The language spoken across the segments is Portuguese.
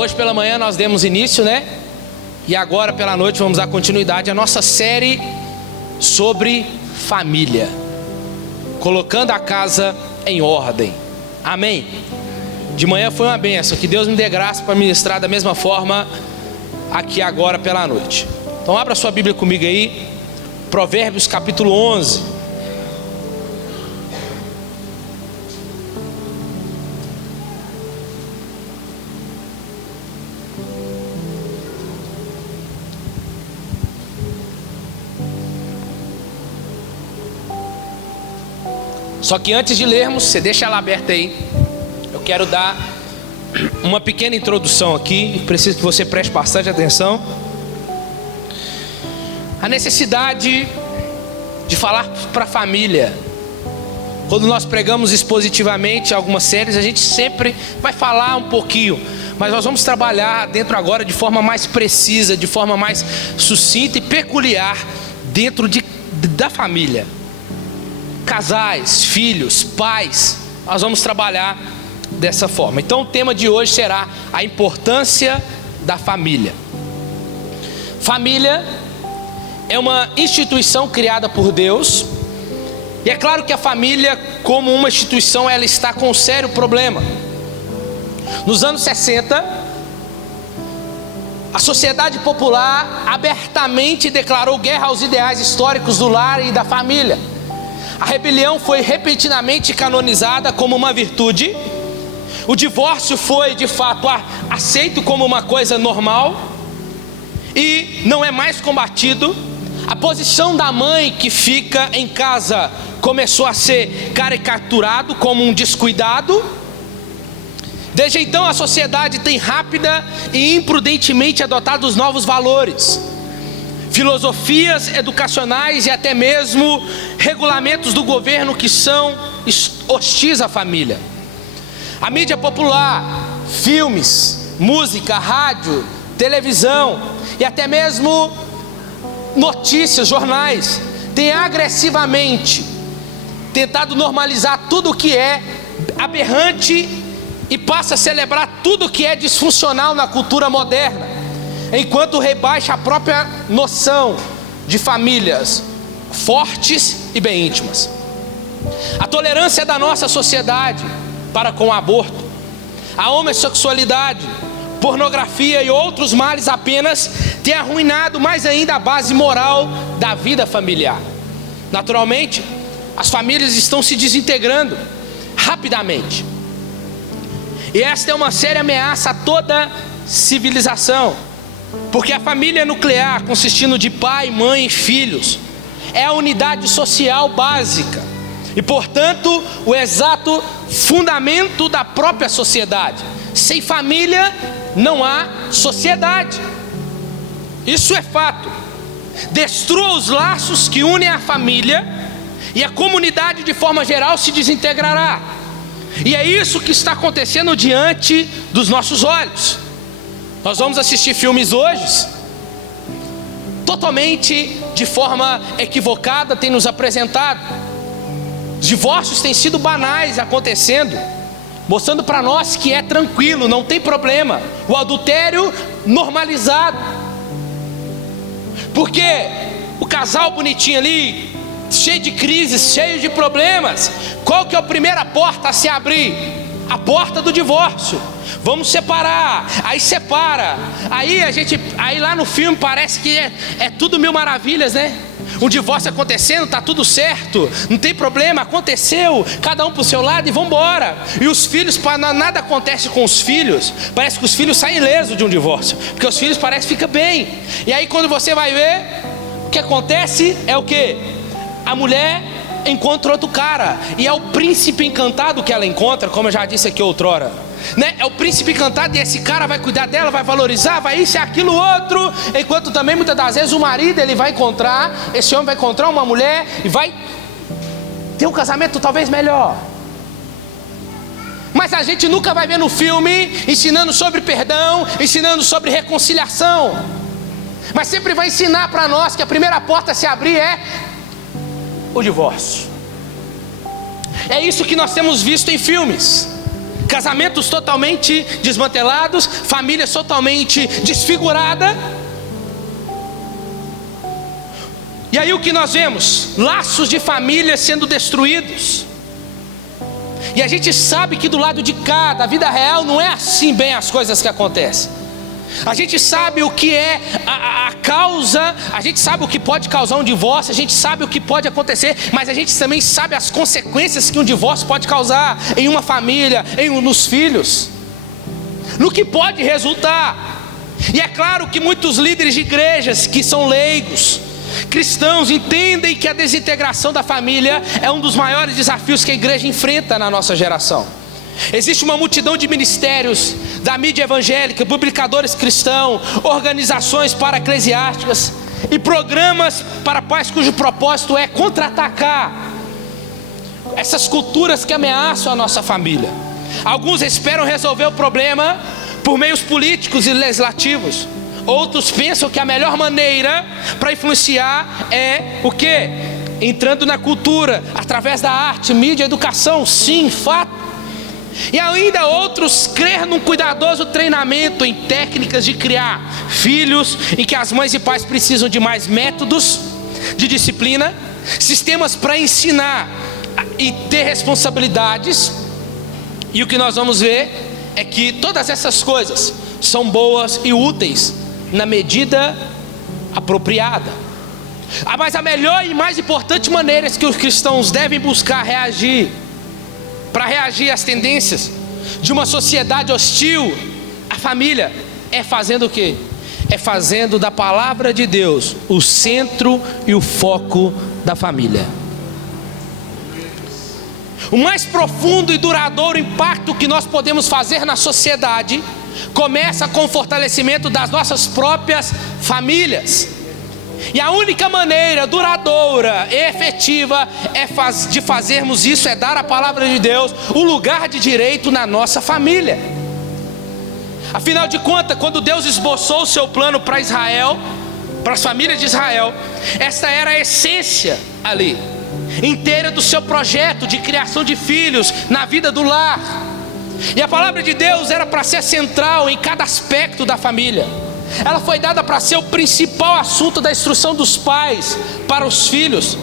Hoje pela manhã nós demos início, né? E agora pela noite vamos dar continuidade à nossa série sobre família, colocando a casa em ordem. Amém? De manhã foi uma bênção, que Deus me dê graça para ministrar da mesma forma aqui agora pela noite. Então abra sua Bíblia comigo aí, Provérbios capítulo 11. Só que antes de lermos, você deixa ela aberta aí. Eu quero dar uma pequena introdução aqui. Preciso que você preste bastante atenção. A necessidade de falar para a família. Quando nós pregamos expositivamente algumas séries, a gente sempre vai falar um pouquinho, mas nós vamos trabalhar dentro agora de forma mais precisa, de forma mais sucinta e peculiar dentro da família. Casais, filhos, pais, nós vamos trabalhar dessa forma. Então o tema de hoje será a importância da família. Família é uma instituição criada por Deus, e é claro que a família, como uma instituição, ela está com um sério problema. Nos anos 60, a sociedade popular abertamente declarou guerra aos ideais históricos do lar e da família. A rebelião foi repentinamente canonizada como uma virtude. O divórcio foi de fato aceito como uma coisa normal e não é mais combatido. A posição da mãe que fica em casa começou a ser caricaturado como um descuidado. Desde então a sociedade tem rápida e imprudentemente adotado os novos valores, filosofias educacionais e até mesmo regulamentos do governo que são hostis à família. A mídia popular, filmes, música, rádio, televisão e até mesmo notícias, jornais, têm agressivamente tentado normalizar tudo o que é aberrante e passa a celebrar tudo o que é disfuncional na cultura moderna, enquanto rebaixa a própria noção de famílias fortes e bem íntimas. A tolerância da nossa sociedade para com o aborto, a homossexualidade, pornografia e outros males apenas tem arruinado mais ainda a base moral da vida familiar. Naturalmente, as famílias estão se desintegrando rapidamente, e esta é uma séria ameaça a toda civilização. Porque a família nuclear, consistindo de pai, mãe e filhos, é a unidade social básica e, portanto, o exato fundamento da própria sociedade. Sem família não há sociedade. Isso é fato. Destrua os laços que unem a família e a comunidade de forma geral se desintegrará. E é isso que está acontecendo diante dos nossos olhos. Nós vamos assistir filmes hoje, totalmente de forma equivocada, tem nos apresentado. Divórcios têm sido banais acontecendo, mostrando para nós que é tranquilo, não tem problema. O adultério normalizado. Porque o casal bonitinho ali, cheio de crises, cheio de problemas, qual que é a primeira porta a se abrir? A porta do divórcio. Vamos separar, aí separa, aí lá no filme parece que é tudo mil maravilhas, né? O divórcio acontecendo, tá tudo certo, não tem problema, aconteceu, cada um pro seu lado e vambora. E os filhos, nada acontece com os filhos, parece que os filhos saem ilesos de um divórcio, porque os filhos parece que fica bem. E aí quando você vai ver, o que acontece é o quê? A mulher encontra outro cara, e é o príncipe encantado que ela encontra, como eu já disse aqui outrora, né? É o príncipe encantado, e esse cara vai cuidar dela, vai valorizar, vai isso e aquilo outro, enquanto também muitas das vezes o marido, ele vai encontrar, esse homem vai encontrar uma mulher e vai ter um casamento talvez melhor. Mas a gente nunca vai ver no filme ensinando sobre perdão, ensinando sobre reconciliação, mas sempre vai ensinar para nós que a primeira porta a se abrir é o divórcio. É isso que nós temos visto em filmes. casamentos totalmente desmantelados, famílias totalmente desfiguradas. E aí o que nós vemos? Laços de família sendo destruídos. E a gente sabe que do lado de cá, da vida real, não é assim bem as coisas que acontecem. A gente sabe o que é a causa, a gente sabe o que pode causar um divórcio, a gente sabe o que pode acontecer, mas a gente também sabe as consequências que um divórcio pode causar em uma família, nos filhos, no que pode resultar. E é claro que muitos líderes de igrejas que são leigos, cristãos, entendem que a desintegração da família é um dos maiores desafios que a igreja enfrenta na nossa geração. Existe uma multidão de ministérios da mídia evangélica, publicadores cristãos, organizações para-eclesiásticas e programas para pais cujo propósito é contra-atacar essas culturas que ameaçam a nossa família. Alguns esperam resolver o problema por meios políticos e legislativos. Outros pensam que a melhor maneira para influenciar é o quê? Entrando na cultura, através da arte, mídia, educação, sim, fato. E ainda outros crer num cuidadoso treinamento em técnicas de criar filhos, em que as mães e pais precisam de mais métodos de disciplina, sistemas para ensinar e ter responsabilidades. E o que nós vamos ver é que todas essas coisas são boas e úteis na medida apropriada. Mas a melhor e mais importante maneira que os cristãos devem buscar reagir, para reagir às tendências de uma sociedade hostil à família, é fazendo o quê? É fazendo da palavra de Deus o centro e o foco da família. O mais profundo e duradouro impacto que nós podemos fazer na sociedade começa com o fortalecimento das nossas próprias famílias. E a única maneira duradoura e efetiva de fazermos isso é dar à palavra de Deus o lugar de direito na nossa família. Afinal de contas, quando Deus esboçou o seu plano para Israel, para as famílias de Israel, esta era a essência ali, inteira do seu projeto de criação de filhos na vida do lar. E a palavra de Deus era para ser central em cada aspecto da família. Ela foi dada para ser o principal assunto da instrução dos pais para os filhos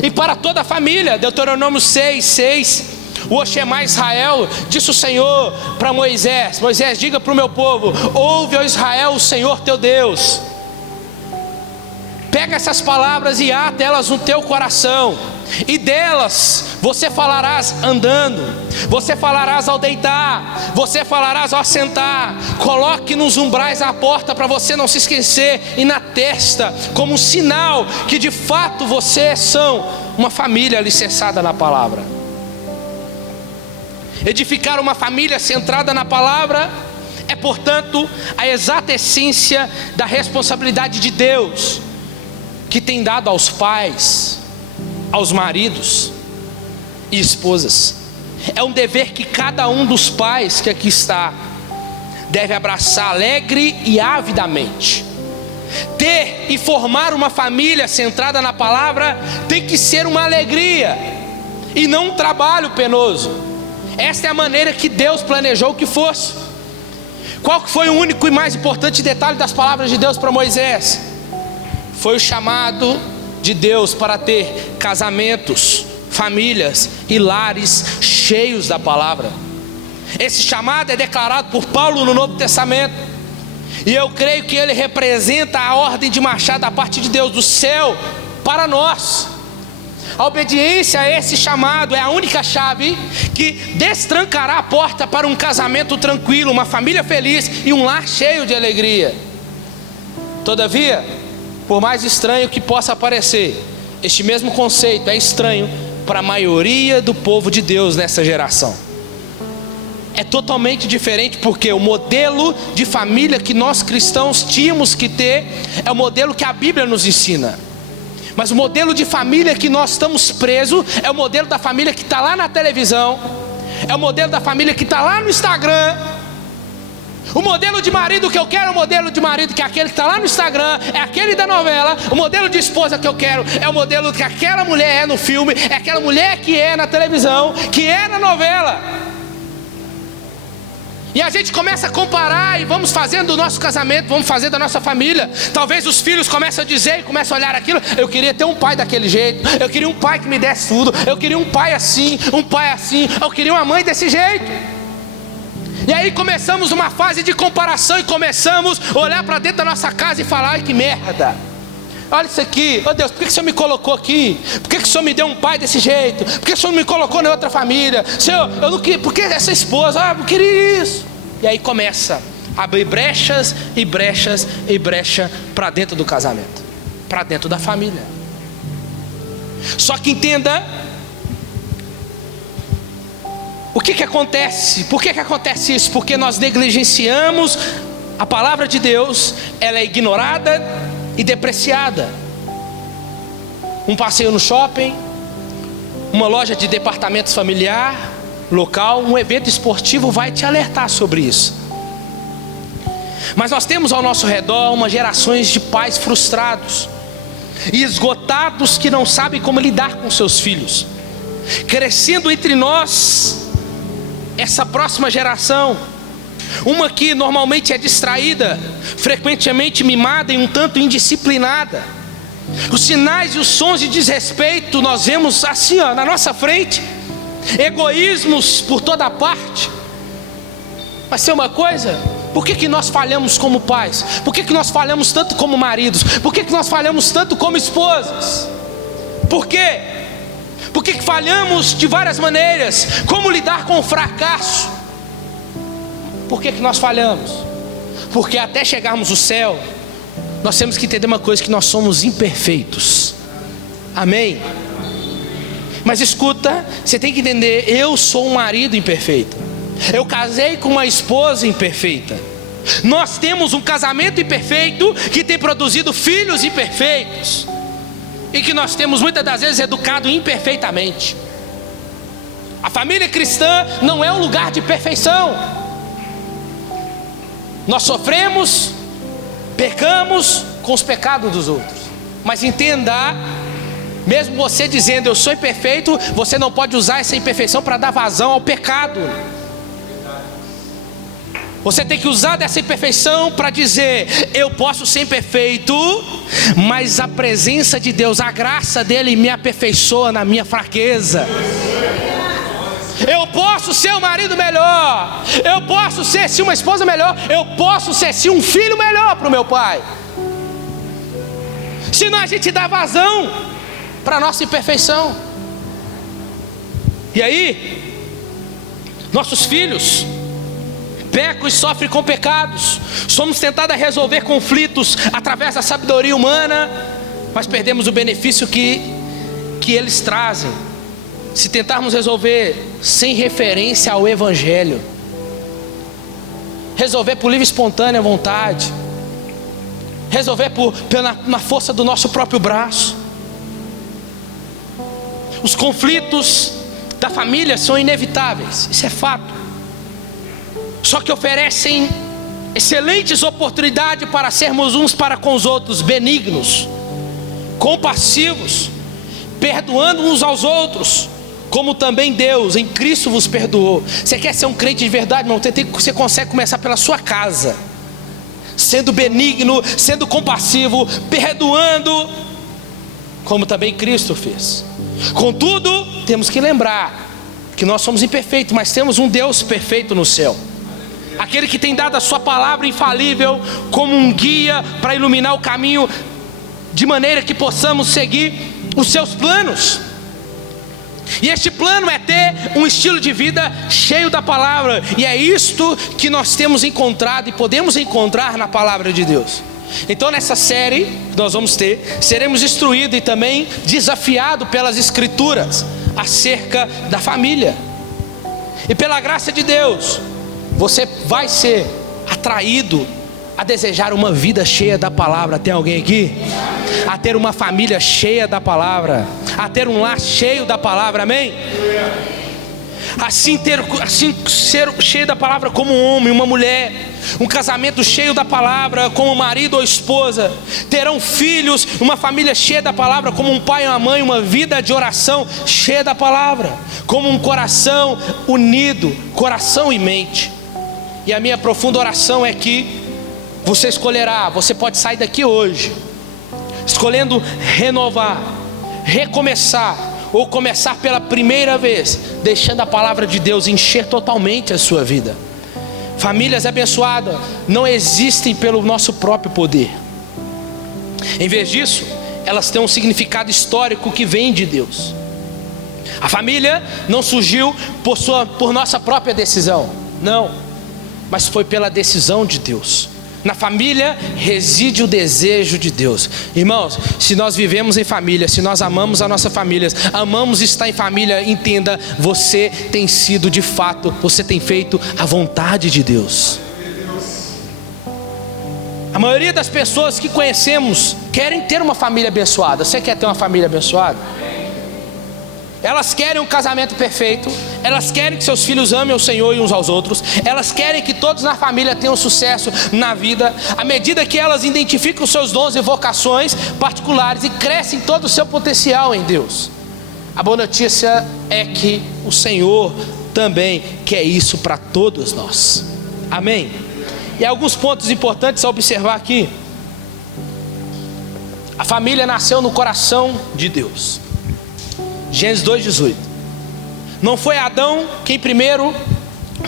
e para toda a família. Deuteronômio 6:6. O Oxemá Israel, disse o Senhor para Moisés: Moisés, diga para o meu povo: ouve, ó Israel, o Senhor teu Deus. Pega essas palavras e ata elas no teu coração, e delas você falarás andando, você falarás ao deitar, você falarás ao sentar. Coloque nos umbrais a porta para você não se esquecer, e na testa, como um sinal que de fato vocês são uma família alicerçada na palavra. Edificar uma família centrada na palavra é, portanto, a exata essência da responsabilidade de Deus, que tem dado aos pais, aos maridos e esposas. É um dever que cada um dos pais que aqui está deve abraçar alegre e avidamente. Ter e formar uma família centrada na palavra tem que ser uma alegria e não um trabalho penoso. Esta é a maneira que Deus planejou que fosse. Qual que foi o único e mais importante detalhe das palavras de Deus para Moisés? Foi o chamado de Deus para ter casamentos, famílias e lares cheios da palavra. Esse chamado é declarado por Paulo no Novo Testamento, e eu creio que ele representa a ordem de marchar da parte de Deus do céu para nós. A obediência a esse chamado é a única chave que destrancará a porta para um casamento tranquilo, uma família feliz e um lar cheio de alegria. Todavia, por mais estranho que possa parecer, este mesmo conceito é estranho para a maioria do povo de Deus nessa geração. É totalmente diferente, porque o modelo de família que nós cristãos tínhamos que ter é o modelo que a Bíblia nos ensina. Mas o modelo de família que nós estamos presos é o modelo da família que está lá na televisão, é o modelo da família que está lá no Instagram. O modelo de marido que eu quero é o modelo de marido que é aquele que está lá no Instagram, é aquele da novela. O modelo de esposa que eu quero é o modelo que aquela mulher é no filme, é aquela mulher que é na televisão, que é na novela. E a gente começa a comparar e vamos fazendo o nosso casamento, vamos fazer da nossa família. Talvez os filhos comecem a dizer e começam a olhar aquilo. Eu queria ter um pai daquele jeito, eu queria um pai que me desse tudo, eu queria um pai assim, eu queria uma mãe desse jeito. E aí começamos uma fase de comparação e começamos a olhar para dentro da nossa casa e falar: ai, que merda. Olha isso aqui, oh Deus, por que o Senhor me colocou aqui? Por que o Senhor me deu um pai desse jeito? Por que o Senhor me colocou em outra família? Senhor, eu não queria, por que essa esposa? Ah, eu não queria isso. E aí começa a abrir brechas e brechas e brecha para dentro do casamento, para dentro da família. Só que entenda o que acontece. Por que acontece isso? Porque nós negligenciamos a palavra de Deus, ela é ignorada e depreciada. Um passeio no shopping, uma loja de departamentos familiar, local, um evento esportivo vai te alertar sobre isso. Mas nós temos ao nosso redor umas gerações de pais frustrados e esgotados que não sabem como lidar com seus filhos. Crescendo entre nós essa próxima geração, uma que normalmente é distraída, frequentemente mimada e um tanto indisciplinada. Os sinais e os sons de desrespeito nós vemos assim, na nossa frente. Egoísmos por toda parte. Mas tem uma coisa: por que nós falhamos como pais? Por que nós falhamos tanto como maridos? Por que nós falhamos tanto como esposas? Por quê? Por que falhamos de várias maneiras? Como lidar com o fracasso? Por que nós falhamos? Porque até chegarmos ao céu, nós temos que entender uma coisa: que nós somos imperfeitos. Amém? Mas escuta, você tem que entender: eu sou um marido imperfeito, eu casei com uma esposa imperfeita, nós temos um casamento imperfeito que tem produzido filhos imperfeitos, e que nós temos muitas das vezes educado imperfeitamente. A família cristã não é um lugar de perfeição. Nós sofremos, pecamos com os pecados dos outros. Mas entenda, mesmo você dizendo eu sou imperfeito, você não pode usar essa imperfeição para dar vazão ao pecado. Você tem que usar dessa imperfeição para dizer: eu posso ser imperfeito, mas a presença de Deus, a graça dele me aperfeiçoa na minha fraqueza. Eu posso ser um marido melhor, eu posso ser sim uma esposa melhor, eu posso ser sim um filho melhor para o meu pai. Senão a gente dá vazão para a nossa imperfeição. E aí, nossos filhos pecam e sofrem com pecados. Somos tentados a resolver conflitos através da sabedoria humana, mas perdemos o benefício que eles trazem se tentarmos resolver sem referência ao Evangelho, resolver por livre e espontânea vontade, resolver na força do nosso próprio braço. Os conflitos da família são inevitáveis, isso é fato. Só que oferecem excelentes oportunidades para sermos uns para com os outros benignos, compassivos, perdoando uns aos outros, como também Deus em Cristo vos perdoou. Você quer ser um crente de verdade, irmão? Você consegue começar pela sua casa, sendo benigno, sendo compassivo, perdoando, como também Cristo fez. Contudo, temos que lembrar que nós somos imperfeitos, mas temos um Deus perfeito no céu, aquele que tem dado a sua palavra infalível como um guia para iluminar o caminho, de maneira que possamos seguir os seus planos. E este plano é ter um estilo de vida cheio da palavra. E é isto que nós temos encontrado e podemos encontrar na palavra de Deus. Então nessa série que nós vamos ter, seremos instruídos e também desafiados pelas escrituras acerca da família. E pela graça de Deus, você vai ser atraído a desejar uma vida cheia da palavra. Tem alguém aqui? A ter uma família cheia da palavra, a ter um lar cheio da palavra, amém? Assim ser cheio da palavra como um homem, uma mulher, um casamento cheio da palavra como marido ou esposa, terão filhos, uma família cheia da palavra como um pai e uma mãe, uma vida de oração cheia da palavra, como um coração unido, coração e mente. E a minha profunda oração é que você escolherá, você pode sair daqui hoje, escolhendo renovar, recomeçar, ou começar pela primeira vez, deixando a palavra de Deus encher totalmente a sua vida. Famílias abençoadas não existem pelo nosso próprio poder. Em vez disso, elas têm um significado histórico que vem de Deus. A família não surgiu por nossa própria decisão, não, mas foi pela decisão de Deus. Na família reside o desejo de Deus. Irmãos, se nós vivemos em família, se nós amamos a nossa família, amamos estar em família, entenda, você tem sido de fato, você tem feito a vontade de Deus. A maioria das pessoas que conhecemos querem ter uma família abençoada. Você quer ter uma família abençoada? Elas querem um casamento perfeito, elas querem que seus filhos amem o Senhor e uns aos outros, elas querem que todos na família tenham sucesso na vida, à medida que elas identificam os seus dons e vocações particulares e crescem todo o seu potencial em Deus. A boa notícia é que o Senhor também quer isso para todos nós. Amém? E alguns pontos importantes a observar aqui. A família nasceu no coração de Deus. Gênesis 2:18. Não foi Adão quem primeiro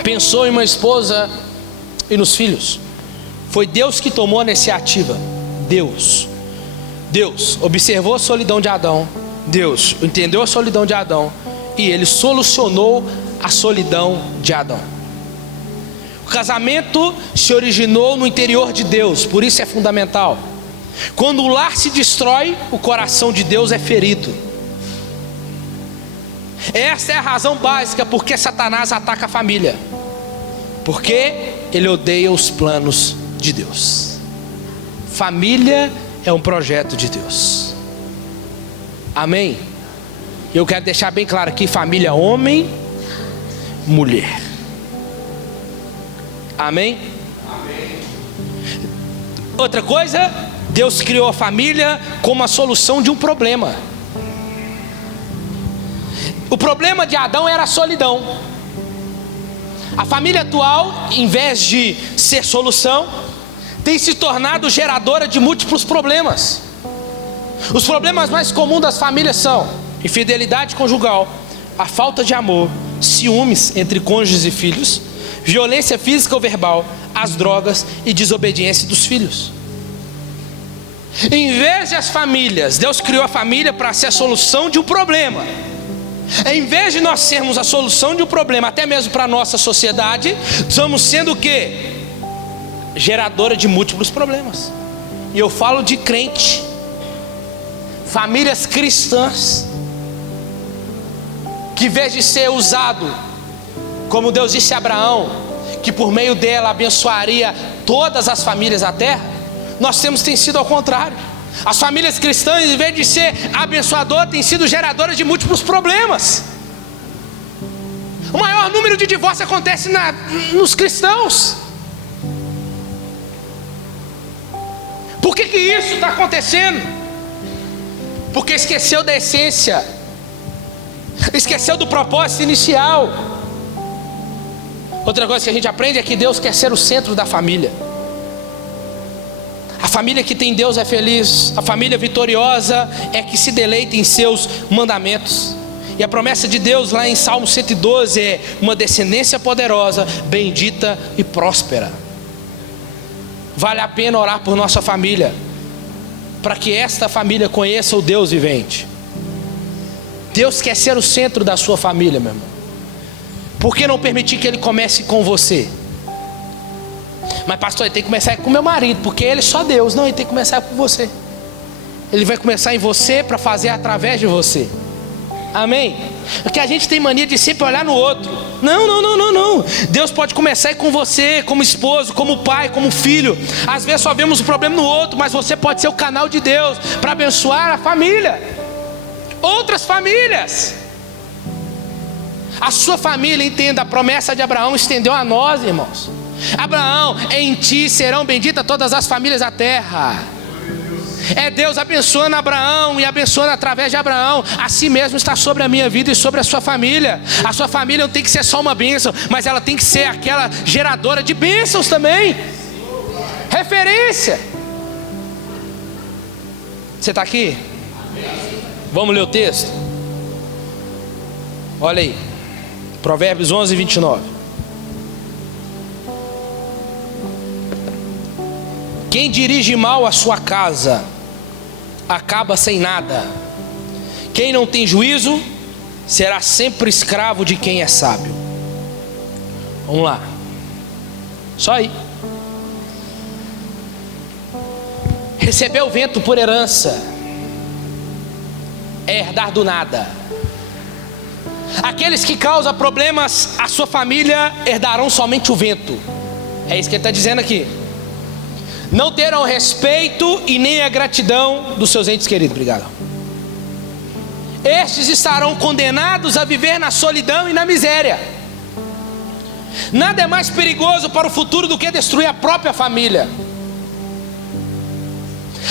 pensou em uma esposa e nos filhos. Foi Deus que tomou a iniciativa. Deus observou a solidão de Adão. Deus entendeu a solidão de Adão e ele solucionou a solidão de Adão. O casamento se originou no interior de Deus, por isso é fundamental. Quando o lar se destrói, o coração de Deus é ferido. Essa é a razão básica porque Satanás ataca a família, porque ele odeia os planos de Deus. Família é um projeto de Deus. Amém? Eu quero deixar bem claro aqui: família, homem, mulher. Amém? Amém. Outra coisa, Deus criou a família como a solução de um problema. O problema de Adão era a solidão. A família atual, em vez de ser solução, tem se tornado geradora de múltiplos problemas. Os problemas mais comuns das famílias são infidelidade conjugal, a falta de amor, ciúmes entre cônjuges e filhos, violência física ou verbal, as drogas e desobediência dos filhos. Em vez de as famílias, Deus criou a família para ser a solução de um problema. Em vez de nós sermos a solução de um problema, até mesmo para a nossa sociedade, estamos sendo o quê? Geradora de múltiplos problemas. E eu falo de crente, famílias cristãs, que em vez de ser usado, como Deus disse a Abraão, que por meio dela abençoaria todas as famílias da terra, nós tem sido ao contrário. As famílias cristãs, em vez de ser abençoadoras, têm sido geradoras de múltiplos problemas. O maior número de divórcios acontece nos cristãos. Por que isso está acontecendo? Porque esqueceu da essência, esqueceu do propósito inicial. Outra coisa que a gente aprende é que Deus quer ser o centro da família. A família que tem Deus é feliz. A família vitoriosa é que se deleita em seus mandamentos. E a promessa de Deus lá em Salmo 112 é uma descendência poderosa, bendita e próspera. Vale a pena orar por nossa família, para que esta família conheça o Deus vivente. Deus quer ser o centro da sua família, meu irmão. Por que não permitir que Ele comece com você? Mas pastor, ele tem que começar com meu marido, porque ele é só Deus. Não, ele tem que começar com você. Ele vai começar em você para fazer através de você. Amém? Porque a gente tem mania de sempre olhar no outro. Não. Deus pode começar com você, como esposo, como pai, como filho. Às vezes só vemos o problema no outro, mas você pode ser o canal de Deus para abençoar a família, outras famílias. A sua família, entenda, a promessa de Abraão estendeu a nós, irmãos. Abraão, em ti serão benditas todas as famílias da terra. É Deus abençoando Abraão e abençoando através de Abraão. Assim mesmo está sobre a minha vida e sobre a sua família. A sua família não tem que ser só uma bênção, mas ela tem que ser aquela geradora de bênçãos também. Referência. Você está aqui? Vamos ler o texto? Olha aí, Provérbios 11, 29. Quem dirige mal a sua casa acaba sem nada. Quem não tem juízo será sempre escravo de quem é sábio. Vamos lá. Só aí. Receber o vento por herança é herdar do nada. Aqueles que causam problemas à sua família herdarão somente o vento. É isso que ele está dizendo aqui. Não terão respeito e nem a gratidão dos seus entes queridos. Obrigado. Estes estarão condenados a viver na solidão e na miséria. Nada é mais perigoso para o futuro do que destruir a própria família.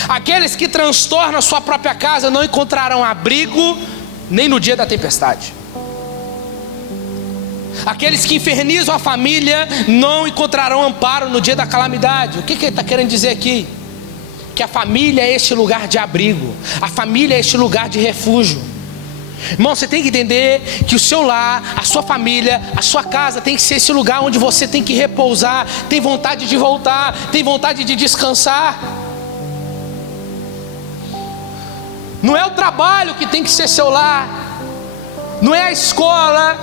Aqueles que transtornam a sua própria casa não encontrarão abrigo nem no dia da tempestade. Aqueles que infernizam a família não encontrarão amparo no dia da calamidade. O que ele está querendo dizer aqui? Que a família é este lugar de abrigo. A família é este lugar de refúgio. Irmão, você tem que entender que o seu lar, a sua família, a sua casa tem que ser esse lugar onde você tem que repousar, tem vontade de voltar, tem vontade de descansar. Não é o trabalho que tem que ser seu lar, não é a escola,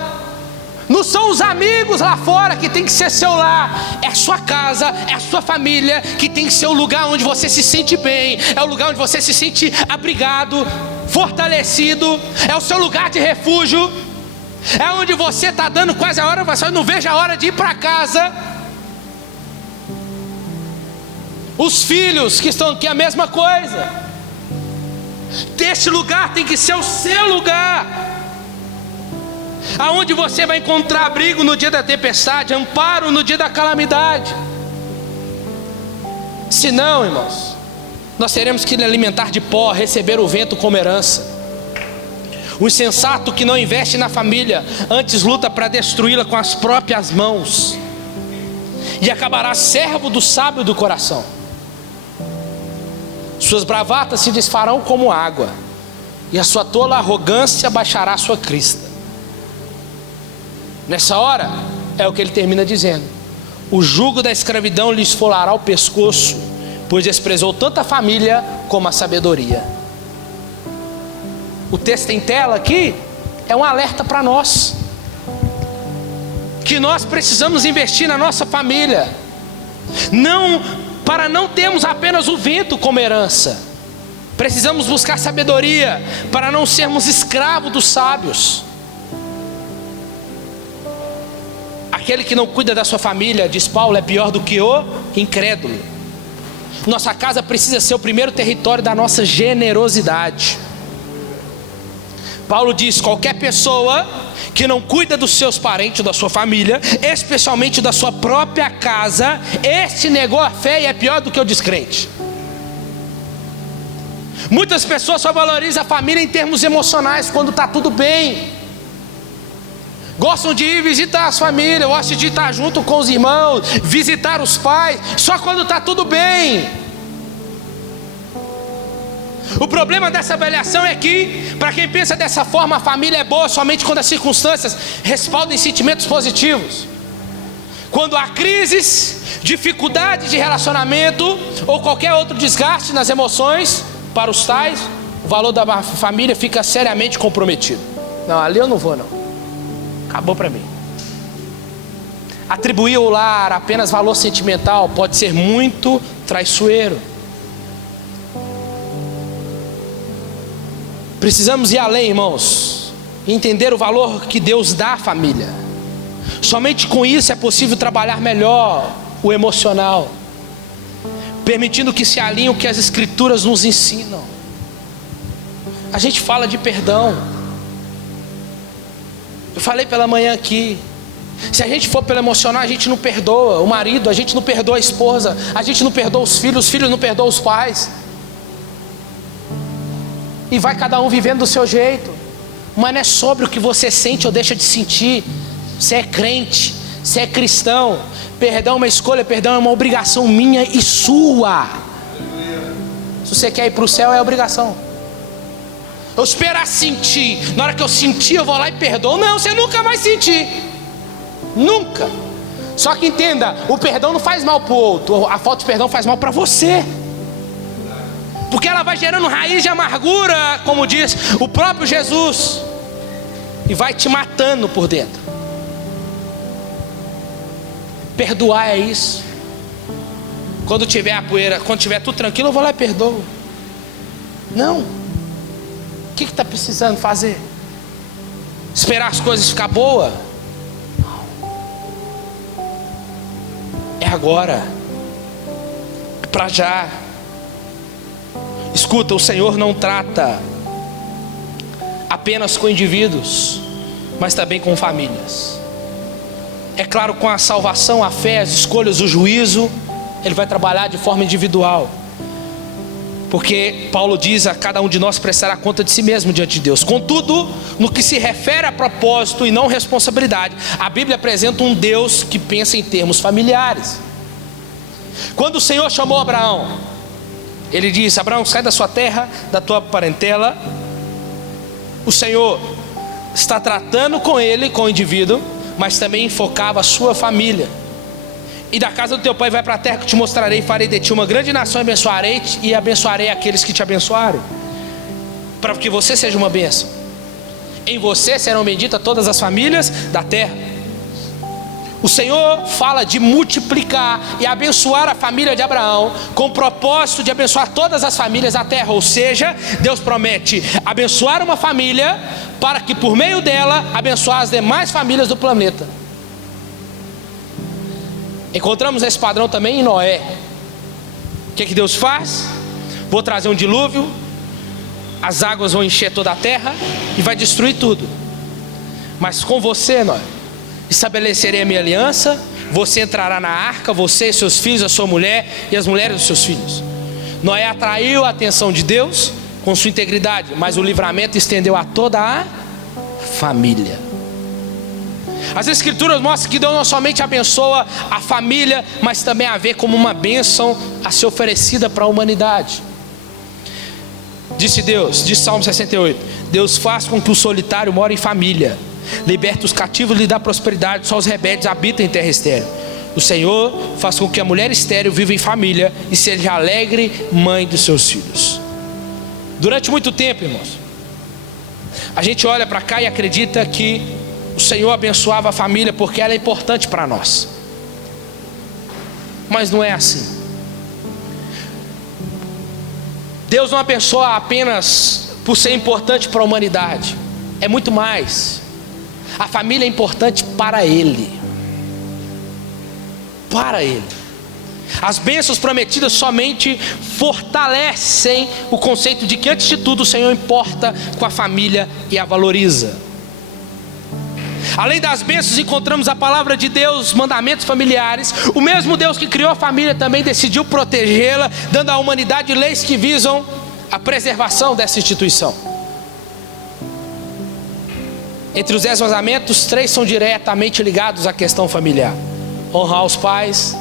não são os amigos lá fora que tem que ser seu lar. É a sua casa, é a sua família que tem que ser o lugar onde você se sente bem. É o lugar onde você se sente abrigado, fortalecido. É o seu lugar de refúgio. É onde você está dando quase a hora, você não veja a hora de ir para casa. Os filhos que estão aqui, a mesma coisa. Este lugar tem que ser o seu lugar, aonde você vai encontrar abrigo no dia da tempestade, amparo no dia da calamidade. Se não, irmãos, nós teremos que alimentar de pó, receber o vento como herança. O insensato que não investe na família, antes luta para destruí-la com as próprias mãos, e acabará servo do sábio do coração. Suas bravatas se desfarão como água, e a sua tola arrogância baixará a sua crista. Nessa hora, é o que ele termina dizendo: o jugo da escravidão lhe esfolará o pescoço, pois desprezou tanto a família como a sabedoria. O texto em tela aqui é um alerta para nós, que nós precisamos investir na nossa família, para não termos apenas o vento como herança. Precisamos buscar sabedoria para não sermos escravos dos sábios. Aquele que não cuida da sua família, diz Paulo, é pior do que o incrédulo. Nossa casa precisa ser o primeiro território da nossa generosidade. Paulo diz: qualquer pessoa que não cuida dos seus parentes, da sua família, especialmente da sua própria casa, este negou a fé e é pior do que o descrente. Muitas pessoas só valorizam a família em termos emocionais, quando está tudo bem. Gostam de ir visitar as famílias, gostam de estar junto com os irmãos, visitar os pais, só quando está tudo bem. O problema dessa avaliação é que, para quem pensa dessa forma, a família é boa somente quando as circunstâncias respaldam em sentimentos positivos. Quando há crises, dificuldades de relacionamento ou qualquer outro desgaste nas emoções, para os tais, o valor da família fica seriamente comprometido. Não, ali eu não vou não, acabou para mim. Atribuir ao lar apenas valor sentimental pode ser muito traiçoeiro. Precisamos ir além, irmãos, e entender o valor que Deus dá à família. Somente com isso é possível trabalhar melhor o emocional, permitindo que se alinhe o que as Escrituras nos ensinam. A gente fala de perdão. Eu falei pela manhã aqui, se a gente for pelo emocional, a gente não perdoa o marido, a gente não perdoa a esposa, a gente não perdoa os filhos não perdoam os pais. e vai cada um vivendo do seu jeito. Mas não é sobre o que você sente ou deixa de sentir. Você é crente, você é cristão. Perdão é uma escolha, perdão é uma obrigação minha e sua. Se você quer ir para o céu, é obrigação. Eu esperar sentir, na hora que eu sentir eu vou lá e perdoo. Não, você nunca vai sentir. Nunca. Só que entenda, o perdão não faz mal para o outro, a falta de perdão faz mal para você. Porque ela vai gerando raiz de amargura, como diz o próprio Jesus, e vai te matando por dentro. Perdoar é isso. Quando tiver a poeira, quando tiver tudo tranquilo, eu vou lá e perdoo. Não. O que está precisando fazer? Esperar as coisas ficar boas? É agora. É para já. Escuta, o Senhor não trata apenas com indivíduos, mas também com famílias. É claro, com a salvação, a fé, as escolhas, o juízo, Ele vai trabalhar de forma individual. Porque Paulo diz: a cada um de nós prestará conta de si mesmo diante de Deus. Contudo, no que se refere a propósito e não responsabilidade, a Bíblia apresenta um Deus que pensa em termos familiares. Quando o Senhor chamou Abraão, Ele disse: Abraão, sai da sua terra, da tua parentela. O Senhor está tratando com ele, com o indivíduo, mas também enfocava a sua família. E da casa do teu pai vai para a terra que te mostrarei, farei de ti uma grande nação, abençoarei-te e abençoarei aqueles que te abençoarem, para que você seja uma bênção. Em você serão benditas todas as famílias da terra. O Senhor fala de multiplicar e abençoar a família de Abraão, com o propósito de abençoar todas as famílias da terra. Ou seja, Deus promete abençoar uma família, para que por meio dela abençoar as demais famílias do planeta. Encontramos esse padrão também em Noé. O que Deus faz? Vou trazer um dilúvio, as águas vão encher toda a terra e vai destruir tudo. Mas com você, Noé, estabelecerei a minha aliança. Você entrará na arca, você e seus filhos, a sua mulher e as mulheres dos seus filhos. Noé atraiu a atenção de Deus com sua integridade, mas o livramento estendeu a toda a família. As Escrituras mostram que Deus não somente abençoa a família, mas também a vê como uma bênção a ser oferecida para a humanidade. Disse Deus, diz Salmo 68: Deus faz com que o solitário more em família, liberta os cativos e lhe dá prosperidade, só os rebeldes habitam em terra estéril. O Senhor faz com que a mulher estéril viva em família e seja alegre mãe dos seus filhos. Durante muito tempo, irmãos, a gente olha para cá e acredita que o Senhor abençoava a família porque ela é importante para nós. Mas não é assim. Deus não abençoa apenas por ser importante para a humanidade. É muito mais. A família é importante para Ele. Para Ele. As bênçãos prometidas somente fortalecem o conceito de que, antes de tudo, o Senhor importa com a família e a valoriza. Além das bênçãos, encontramos a palavra de Deus, os mandamentos familiares. O mesmo Deus que criou a família também decidiu protegê-la, dando à humanidade leis que visam a preservação dessa instituição. Entre os 10 mandamentos, 3 são diretamente ligados à questão familiar: honrar os pais,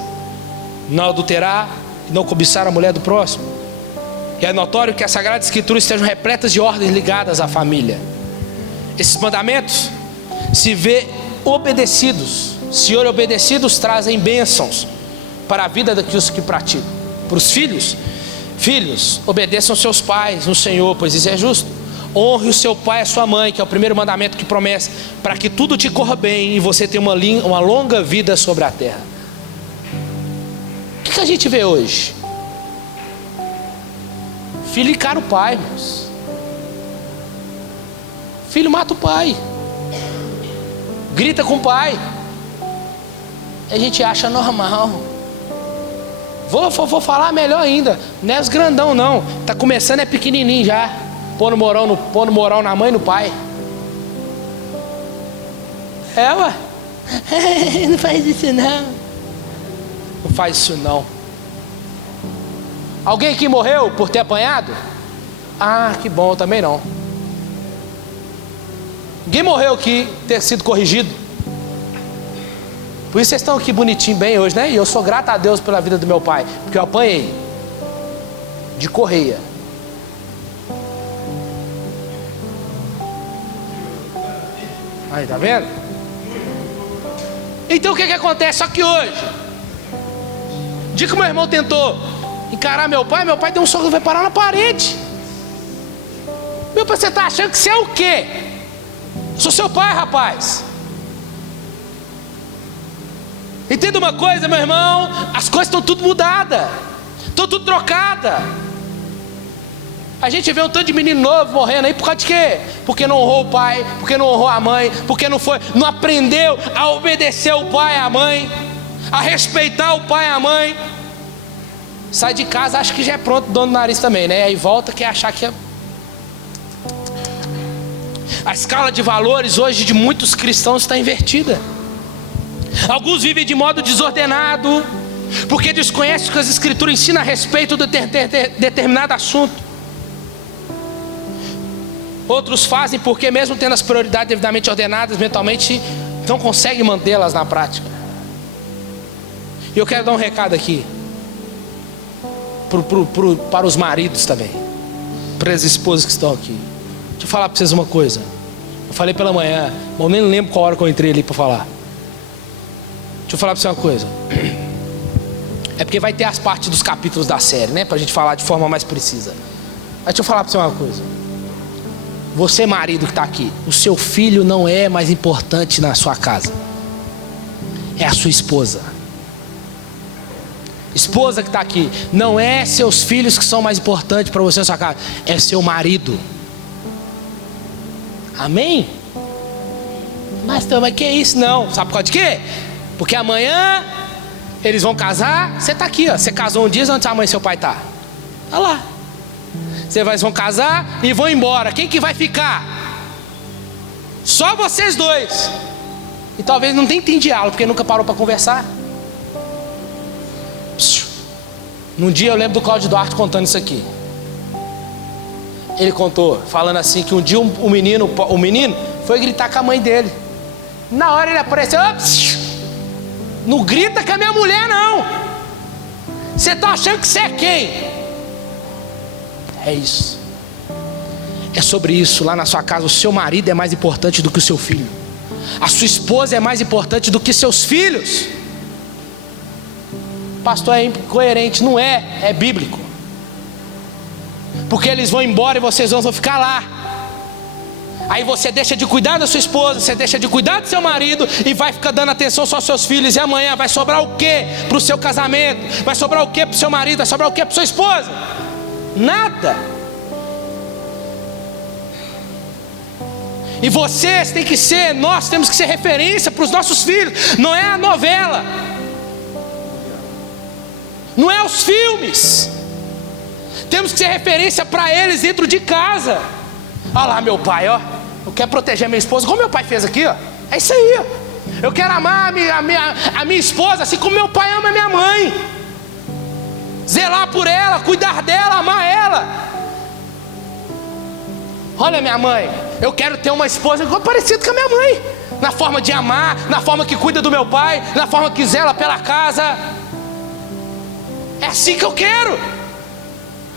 não adulterar e não cobiçar a mulher do próximo. E é notório que as Sagradas Escrituras estejam repletas de ordens ligadas à família. Esses mandamentos, se obedecidos, trazem bênçãos para a vida daqueles que praticam. Para os filhos, obedeçam seus pais no Senhor, pois isso é justo. Honre o seu pai e a sua mãe, que é o primeiro mandamento que promete, para que tudo te corra bem e você tenha uma longa vida sobre a terra. O que a gente vê hoje? Filho encara o pai, irmãos. Filho mata o pai, grita com o pai. A gente acha normal. Vou falar melhor ainda. Não é os grandão não. Tá começando, é pequenininho já. Pondo moral na mãe e no pai. É, ué. Não faz isso não. Não faz isso não. Alguém aqui morreu por ter apanhado? Ah, que bom, também não. Ninguém morreu aqui ter sido corrigido. Por isso vocês estão aqui bonitinho bem hoje, né? E eu sou grato a Deus pela vida do meu pai, porque eu apanhei de correia. Aí, tá vendo? Então o que acontece? Só que hoje, o dia que meu irmão tentou encarar meu pai deu um soco e vai parar na parede. Meu pai, você tá achando que você é o quê? Sou seu pai, rapaz. Entenda uma coisa, meu irmão, as coisas estão tudo mudadas, estão tudo trocadas. A gente vê um tanto de menino novo morrendo aí por causa de quê? Porque não honrou o pai, porque não honrou a mãe, porque não aprendeu a obedecer o pai e a mãe, a respeitar o pai e a mãe. Sai de casa, acha que já é pronto, dono do nariz também, né? Aí volta, quer achar que é... A escala de valores hoje de muitos cristãos está invertida. Alguns vivem de modo desordenado, porque desconhecem o que as escrituras ensinam a respeito de determinado assunto. Outros fazem porque, mesmo tendo as prioridades devidamente ordenadas mentalmente, não conseguem mantê-las na prática. E eu quero dar um recado aqui para os maridos também, para as esposas que estão aqui. Deixa eu falar para vocês uma coisa. Eu falei pela manhã, mas eu nem lembro qual hora que eu entrei ali para falar. Deixa eu falar para vocês uma coisa. É porque vai ter as partes dos capítulos da série, né? Para a gente falar de forma mais precisa. Mas deixa eu falar para vocês uma coisa. Você, marido que está aqui, o seu filho não é mais importante na sua casa. É a sua esposa. Esposa que está aqui, não é seus filhos que são mais importantes para você na sua casa. É seu marido. Amém? Mas que é isso? Não. Sabe por causa de quê? Porque amanhã eles vão casar. Você está aqui, ó. Você casou um dia, onde sua mãe e seu pai tá? Tá lá. Vocês vão casar e vão embora. Quem que vai ficar? Só vocês dois. E talvez não tem diálogo, porque nunca parou para conversar. Num dia eu lembro do Cláudio Duarte contando isso aqui. Ele contou, falando assim, que um dia o menino foi gritar com a mãe dele. Na hora ele apareceu, não grita com a minha mulher não. Você tá achando que você é quem? É isso. É sobre isso. Lá na sua casa, o seu marido é mais importante do que o seu filho. A sua esposa é mais importante do que seus filhos. Pastor, é incoerente. Não é, é bíblico. Porque eles vão embora e vocês vão ficar lá. Aí você deixa de cuidar da sua esposa, você deixa de cuidar do seu marido e vai ficar dando atenção só aos seus filhos. E amanhã vai sobrar o quê para o seu casamento? Vai sobrar o quê para o seu marido? Vai sobrar o quê para a sua esposa? Nada. E vocês têm que ser, nós temos que ser referência para os nossos filhos. Não é a novela, não é os filmes. Temos que ser referência para eles dentro de casa. Olha lá meu pai, ó. Eu quero proteger a minha esposa, como meu pai fez aqui, ó. É isso aí, ó. Eu quero amar a minha esposa assim como meu pai ama a minha mãe. Zelar por ela, cuidar dela, amar ela. Olha minha mãe, eu quero ter uma esposa igual parecida com a minha mãe. Na forma de amar, na forma que cuida do meu pai, na forma que zela pela casa. É assim que eu quero.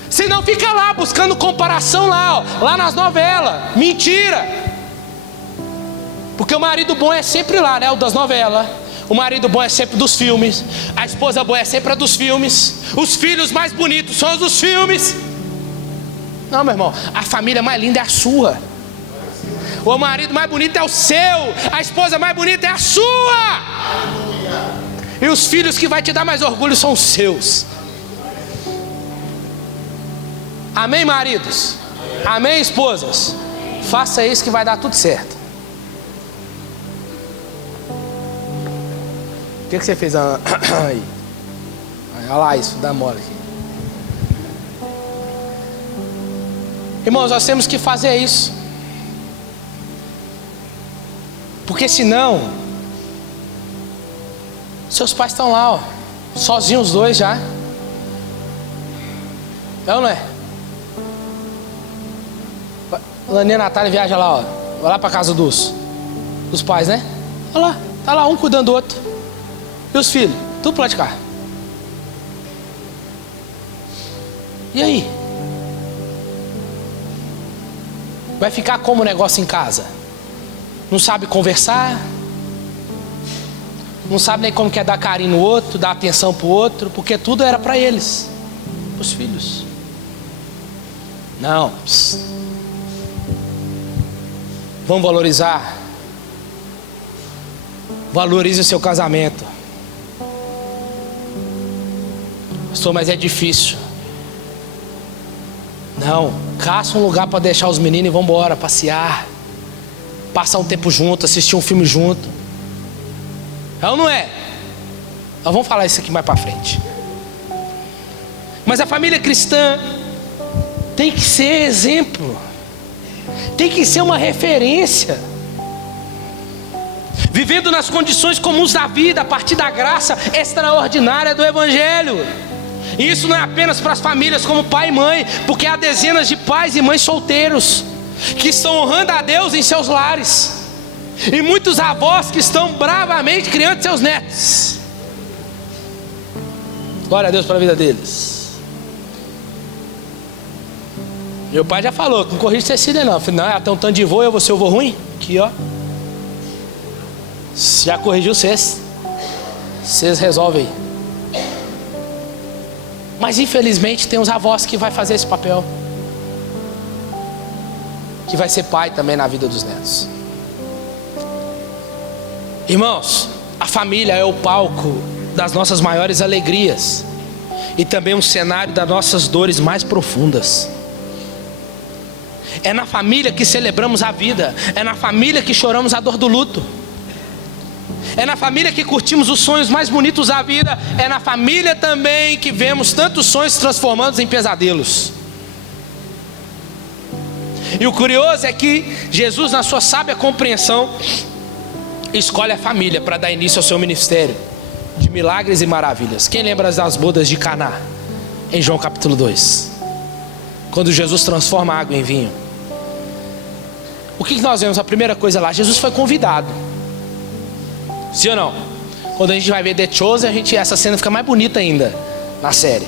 Senão fica lá buscando comparação lá, ó, lá nas novelas. Mentira. Porque o marido bom é sempre lá, né? O das novelas. O marido bom é sempre dos filmes. A esposa boa é sempre a dos filmes. Os filhos mais bonitos são os dos filmes. Não, meu irmão, a família mais linda é a sua. O marido mais bonito é o seu. A esposa mais bonita é a sua. E os filhos que vai te dar mais orgulho são os seus. Amém, maridos? Amém, esposas? Faça isso que vai dar tudo certo. O que você fez aí? Olha lá isso, dá mole aqui. Irmãos, nós temos que fazer isso. Porque senão seus pais estão lá, ó, sozinhos os dois já. É ou não é? Laninha e Natália viajam lá, ó. Vai lá pra casa dos pais, né? Olha lá, tá lá um cuidando do outro. E os filhos? Tudo pro lado de cá. E aí? Vai ficar como o negócio em casa? Não sabe conversar? Não sabe nem como quer dar carinho no outro, dar atenção pro outro, porque tudo era para eles, pros filhos. Não. Vamos valorizar. Valorize o seu casamento. Pastor, mas é difícil. Não, caça um lugar para deixar os meninos e vamos embora passear, passar um tempo junto, assistir um filme junto. É ou não é? Nós vamos falar isso aqui mais para frente. Mas a família cristã tem que ser exemplo, tem que ser uma referência, vivendo nas condições comuns da vida, a partir da graça extraordinária do Evangelho. E isso não é apenas para as famílias como pai e mãe, porque há dezenas de pais e mães solteiros que estão honrando a Deus em seus lares, e muitos avós que estão bravamente criando seus netos. Glória a Deus pela vida deles. Meu pai já falou que não corrige Cecília não. Falei, não, ela tem um tanto de vô, eu vou ser o vô ruim. Aqui ó, já corrigiu vocês resolvem aí. Mas infelizmente tem uns avós que vai fazer esse papel, que vai ser pai também na vida dos netos. Irmãos, a família é o palco das nossas maiores alegrias e também um cenário das nossas dores mais profundas. É na família que celebramos a vida, é na família que choramos a dor do luto, é na família que curtimos os sonhos mais bonitos da vida, é na família também que vemos tantos sonhos se transformando em pesadelos. E o curioso é que Jesus, na sua sábia compreensão, escolhe a família para dar início ao seu ministério de milagres e maravilhas. Quem lembra das bodas de Caná, em João capítulo 2, quando Jesus transforma a água em vinho? O que nós vemos? A primeira coisa lá, Jesus foi convidado. Sim ou não? Quando a gente vai ver The Chosen, essa cena fica mais bonita ainda na série.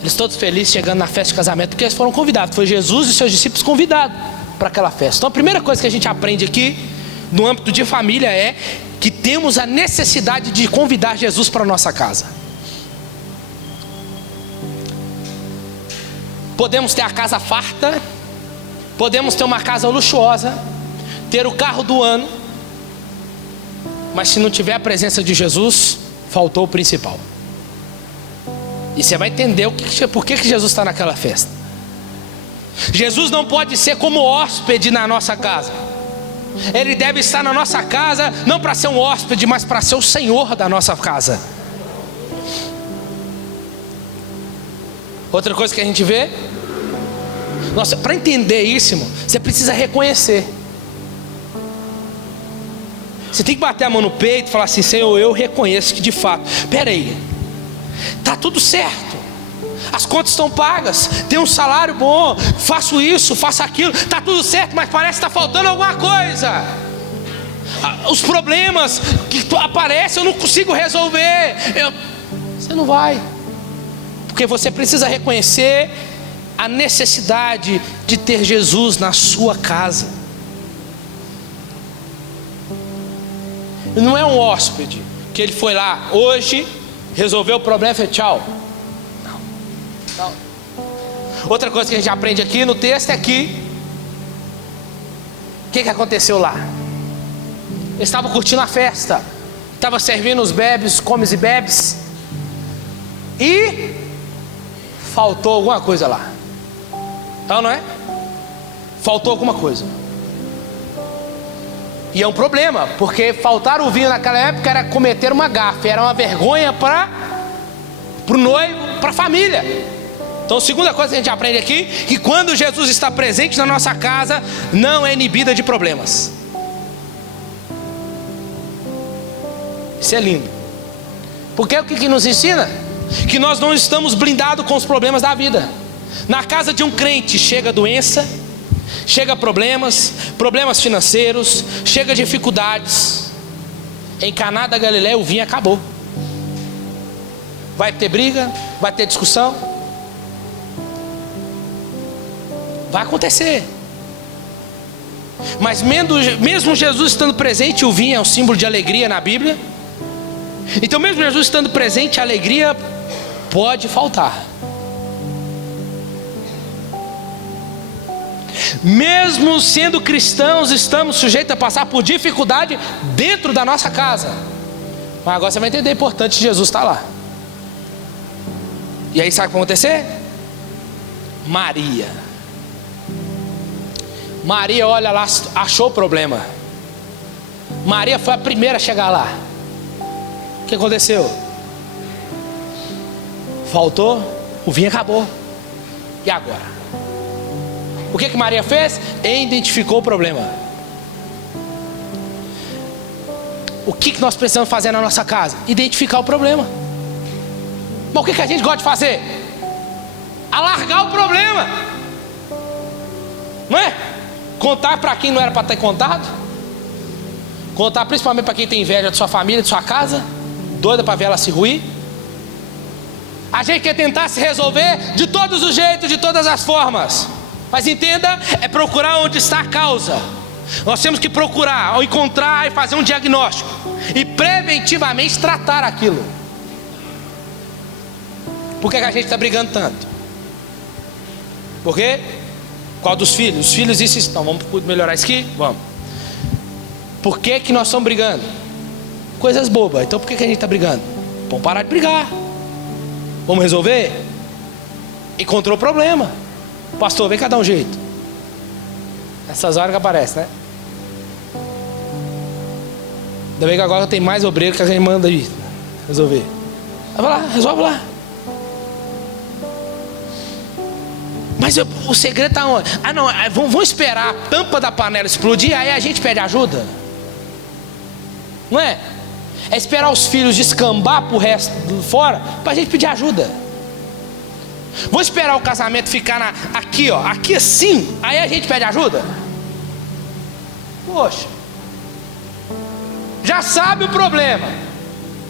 Eles todos felizes chegando na festa de casamento, porque eles foram convidados. Foi Jesus e seus discípulos convidados para aquela festa. Então a primeira coisa que a gente aprende aqui no âmbito de família é que temos a necessidade de convidar Jesus para a nossa casa. Podemos ter a casa farta, podemos ter uma casa luxuosa, ter o carro do ano, mas se não tiver a presença de Jesus, faltou o principal. E você vai entender por que Jesus está naquela festa. Jesus não pode ser como hóspede na nossa casa. Ele deve estar na nossa casa, não para ser um hóspede, mas para ser o Senhor da nossa casa. Outra coisa que a gente vê, nossa, para entender isso, irmão, você precisa reconhecer. Você tem que bater a mão no peito e falar assim: Senhor, eu reconheço que de fato, peraí, está tudo certo, as contas estão pagas, tem um salário bom, faço isso, faço aquilo, está tudo certo, mas parece que está faltando alguma coisa. Os problemas que aparecem eu não consigo resolver. Você não vai, porque você precisa reconhecer a necessidade de ter Jesus na sua casa. Não é um hóspede que ele foi lá hoje, resolveu o problema e falou tchau. Não. Outra coisa que a gente aprende aqui no texto é que o que aconteceu lá? Eles estavam curtindo a festa, estavam servindo os bebes, comes e bebes, e faltou alguma coisa lá. Então, não é? Faltou alguma coisa. E é um problema, porque faltar o vinho naquela época era cometer uma gafe, era uma vergonha para o noivo, para a família. Então a segunda coisa que a gente aprende aqui, que quando Jesus está presente na nossa casa, não é inibida de problemas. Isso é lindo. Porque o que nos ensina? Que nós não estamos blindados com os problemas da vida. Na casa de um crente chega doença, chega problemas financeiros, chega dificuldades. Em Caná da Galileia o vinho acabou. Vai ter briga, vai ter discussão, vai acontecer. Mas mesmo Jesus estando presente, o vinho é um símbolo de alegria na Bíblia. Então mesmo Jesus estando presente, a alegria pode faltar. Mesmo sendo cristãos, estamos sujeitos a passar por dificuldade dentro da nossa casa. Mas agora você vai entender a importância de Jesus estar lá. E aí sabe o que vai acontecer? Maria, olha lá, achou o problema. Maria foi a primeira a chegar lá. O que aconteceu? Faltou, o vinho acabou. E agora? O que Maria fez? Identificou o problema. O que nós precisamos fazer na nossa casa? Identificar o problema. Mas o que a gente gosta de fazer? Alargar o problema. Não é? Contar para quem não era para ter contado. Contar principalmente para quem tem inveja de sua família, de sua casa, doida para ver ela se ruir. A gente quer tentar se resolver de todos os jeitos, de todas as formas. Mas entenda, é procurar onde está a causa. Nós temos que procurar, ou encontrar e fazer um diagnóstico e preventivamente tratar aquilo. Por que a gente está brigando tanto? Por quê? Qual dos filhos? Os filhos isso estão. Vamos melhorar isso aqui? Vamos. Por que nós estamos brigando? Coisas bobas. Então por que a gente está brigando? Vamos parar de brigar. Vamos resolver? Encontrou o problema. Pastor, vem cá dar um jeito. Essas horas que aparece, né? Ainda bem que agora tem mais obreiro que a gente manda aí resolver. Vai lá, resolve lá. Mas o segredo está onde? Ah não, vamos esperar a tampa da panela explodir, aí a gente pede ajuda. Não é? É esperar os filhos descambar pro resto fora para a gente pedir ajuda. Vou esperar o casamento ficar aqui, ó, aqui assim, aí a gente pede ajuda? Poxa, já sabe o problema,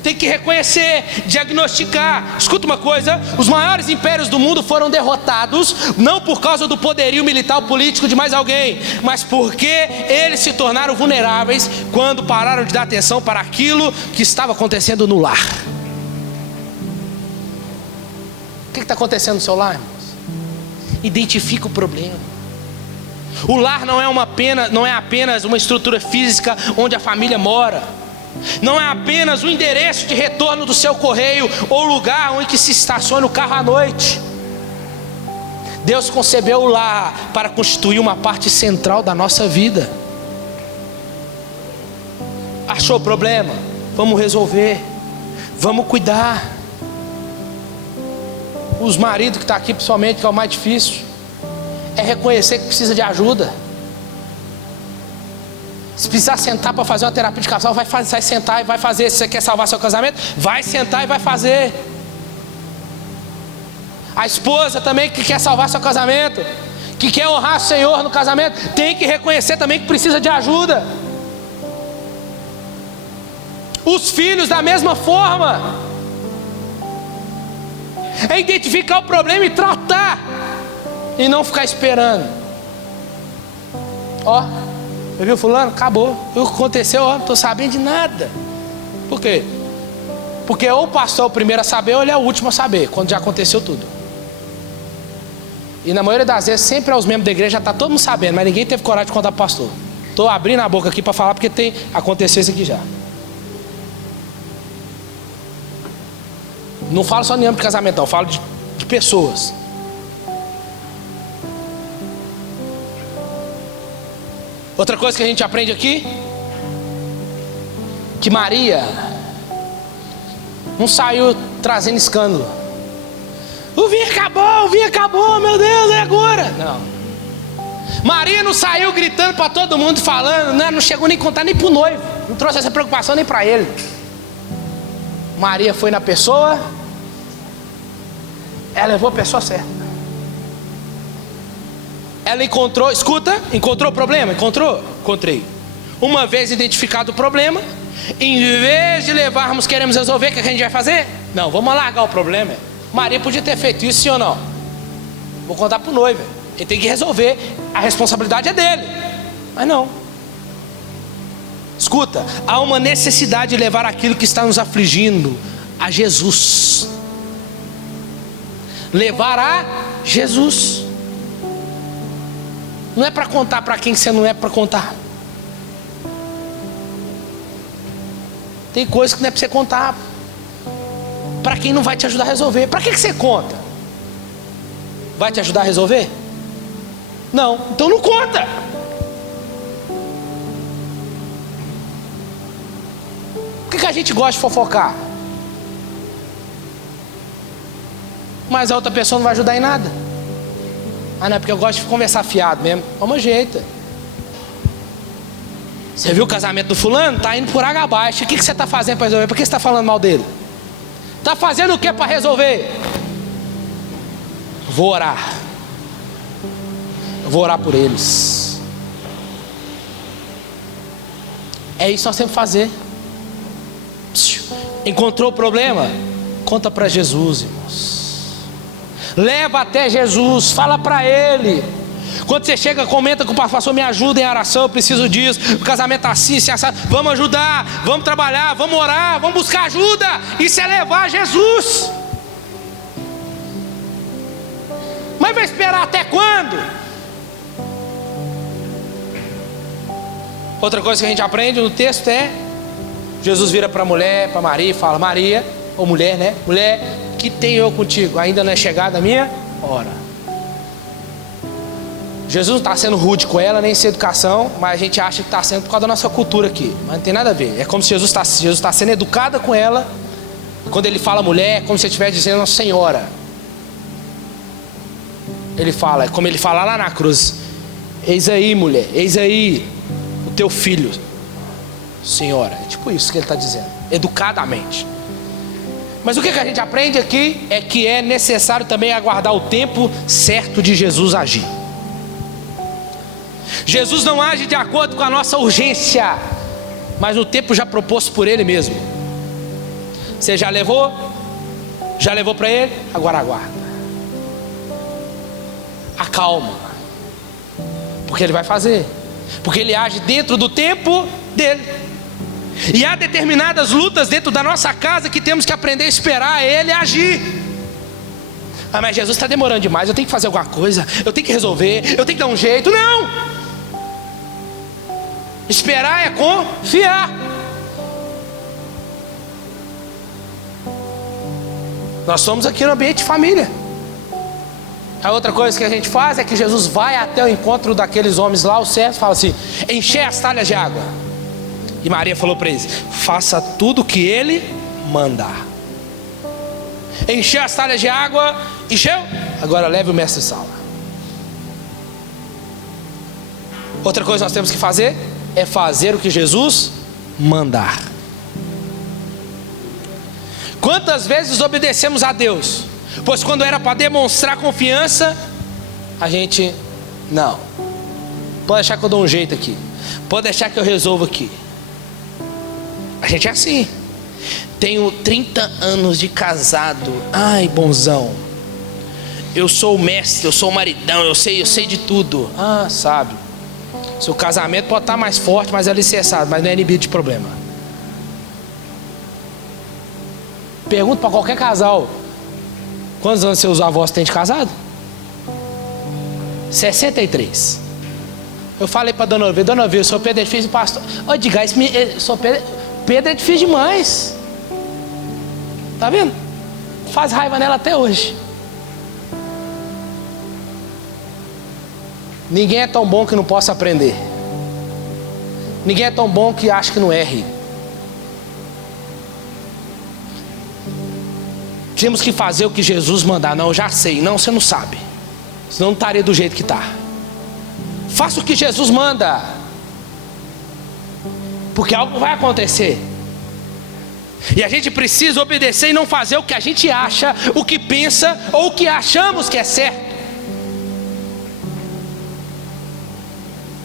tem que reconhecer, diagnosticar. Escuta uma coisa, os maiores impérios do mundo foram derrotados, não por causa do poderio militar ou político de mais alguém, mas porque eles se tornaram vulneráveis quando pararam de dar atenção para aquilo que estava acontecendo no lar. O que está acontecendo no seu lar, irmãos? Identifica o problema. O lar não é apenas uma estrutura física onde a família mora. Não é apenas o endereço de retorno do seu correio ou lugar onde se estaciona o carro à noite. Deus concebeu o lar para constituir uma parte central da nossa vida. Achou o problema? Vamos resolver. Vamos cuidar. Os maridos que estão aqui principalmente, que é o mais difícil, é reconhecer que precisa de ajuda. Se precisar sentar para fazer uma terapia de casal, vai sentar e vai fazer. Se você quer salvar seu casamento, vai sentar e vai fazer. A esposa também que quer salvar seu casamento, que quer honrar o Senhor no casamento, tem que reconhecer também que precisa de ajuda. Os filhos da mesma forma. É identificar o problema e tratar, e não ficar esperando. Ó, você viu fulano? Acabou. O que aconteceu? Ó, não estou sabendo de nada. Por quê? Porque ou o pastor é o primeiro a saber, ou ele é o último a saber, quando já aconteceu tudo. E na maioria das vezes, sempre aos membros da igreja já está todo mundo sabendo, mas ninguém teve coragem de contar para o pastor. Estou abrindo a boca aqui para falar, porque aconteceu isso aqui já. Não falo só em âmbito de casamento, não, eu falo de pessoas. Outra coisa que a gente aprende aqui, que Maria não saiu trazendo escândalo. O vinho acabou, meu Deus, é agora. Não. Maria não saiu gritando para todo mundo, falando, né? Não chegou nem a contar nem para o noivo, não trouxe essa preocupação nem para ele. Maria foi na pessoa, ela levou a pessoa certa. Ela encontrou, escuta, encontrou o problema? Encontrei. Uma vez identificado o problema, em vez de levarmos, queremos resolver, o que a gente vai fazer? Não, vamos largar o problema. Maria podia ter feito isso, sim ou não? Vou contar para o noivo. Ele tem que resolver, a responsabilidade é dele. Mas não. Escuta, há uma necessidade de levar aquilo que está nos afligindo a Jesus. Levar a Jesus. Não é para contar para quem você não é para contar. Tem coisas que não é para você contar para quem não vai te ajudar a resolver. Para que você conta? Vai te ajudar a resolver? Não, então não conta. Por que a gente gosta de fofocar? Mas a outra pessoa não vai ajudar em nada. Ah, não, é porque eu gosto de conversar fiado mesmo. Vamos jeito. Você viu o casamento do fulano? Está indo por água abaixo. O que você está fazendo para resolver? Por que você está falando mal dele? Está fazendo o que para resolver? Vou orar. Eu vou orar por eles. É isso que nós temos que fazer. Encontrou o problema? Conta para Jesus, irmãos. Leva até Jesus, fala para Ele. Quando você chega, comenta com o pastor, me ajuda em oração, eu preciso disso, o casamento está assim, assim, assim. Vamos ajudar, vamos trabalhar, vamos orar, vamos buscar ajuda. Isso é levar a Jesus. Mas vai esperar até quando? Outra coisa que a gente aprende no texto é: Jesus vira para a mulher, para Maria e fala: Maria, ou mulher, né? Mulher, que tenho eu contigo? Ainda não é chegada a minha hora. Jesus não está sendo rude com ela, nem sem educação, mas a gente acha que está sendo por causa da nossa cultura aqui. Mas não tem nada a ver. É como se Jesus está sendo educada com ela. Quando ele fala mulher, é como se ele estivesse dizendo Nossa Senhora. Ele fala, é como ele fala lá na cruz: eis aí, mulher, eis aí o teu filho, Senhora. É tipo isso que ele está dizendo, educadamente. Mas o que a gente aprende aqui é que é necessário também aguardar o tempo certo de Jesus agir. Jesus não age de acordo com a nossa urgência, mas no tempo já proposto por Ele mesmo. Você já levou? Já levou para Ele? Agora aguarda. Acalma. Porque Ele vai fazer. Porque Ele age dentro do tempo dEle. E há determinadas lutas dentro da nossa casa que temos que aprender a esperar Ele agir. Ah, mas Jesus está demorando demais, eu tenho que fazer alguma coisa, eu tenho que resolver, eu tenho que dar um jeito. Não! Esperar é confiar. Nós somos aqui no ambiente de família. A outra coisa que a gente faz é que Jesus vai até o encontro daqueles homens lá, os servos, fala assim: encher as talhas de água. E Maria falou para eles: faça tudo o que Ele mandar. Encher as talhas de água, encheu? Agora leve o mestre sala. Outra coisa que nós temos que fazer é fazer o que Jesus mandar. Quantas vezes obedecemos a Deus? Pois quando era para demonstrar confiança, a gente, não, pode deixar que eu dou um jeito aqui, pode deixar que eu resolvo aqui. A gente é assim. Tenho 30 anos de casado. Ai, bonzão, eu sou o mestre, eu sou o maridão, eu sei de tudo. Ah, sabe, seu casamento pode estar mais forte, mais alicerçado, mas não é inibido de problema. Pergunta para qualquer casal: quantos anos seus avós têm de casado? 63. Eu falei para Dona Ovelha: Dona Ovelha, o senhor Pedro é difícil, pastor. Ô, diga isso, Pedro é difícil demais. Tá vendo? Faz raiva nela até hoje. Ninguém é tão bom que não possa aprender. Ninguém é tão bom que acha que não erre. Temos que fazer o que Jesus mandar. Não, eu já sei. Não, você não sabe. Senão não estaria do jeito que está. Faça o que Jesus manda. Porque algo vai acontecer. E a gente precisa obedecer e não fazer o que a gente acha, o que pensa ou o que achamos que é certo.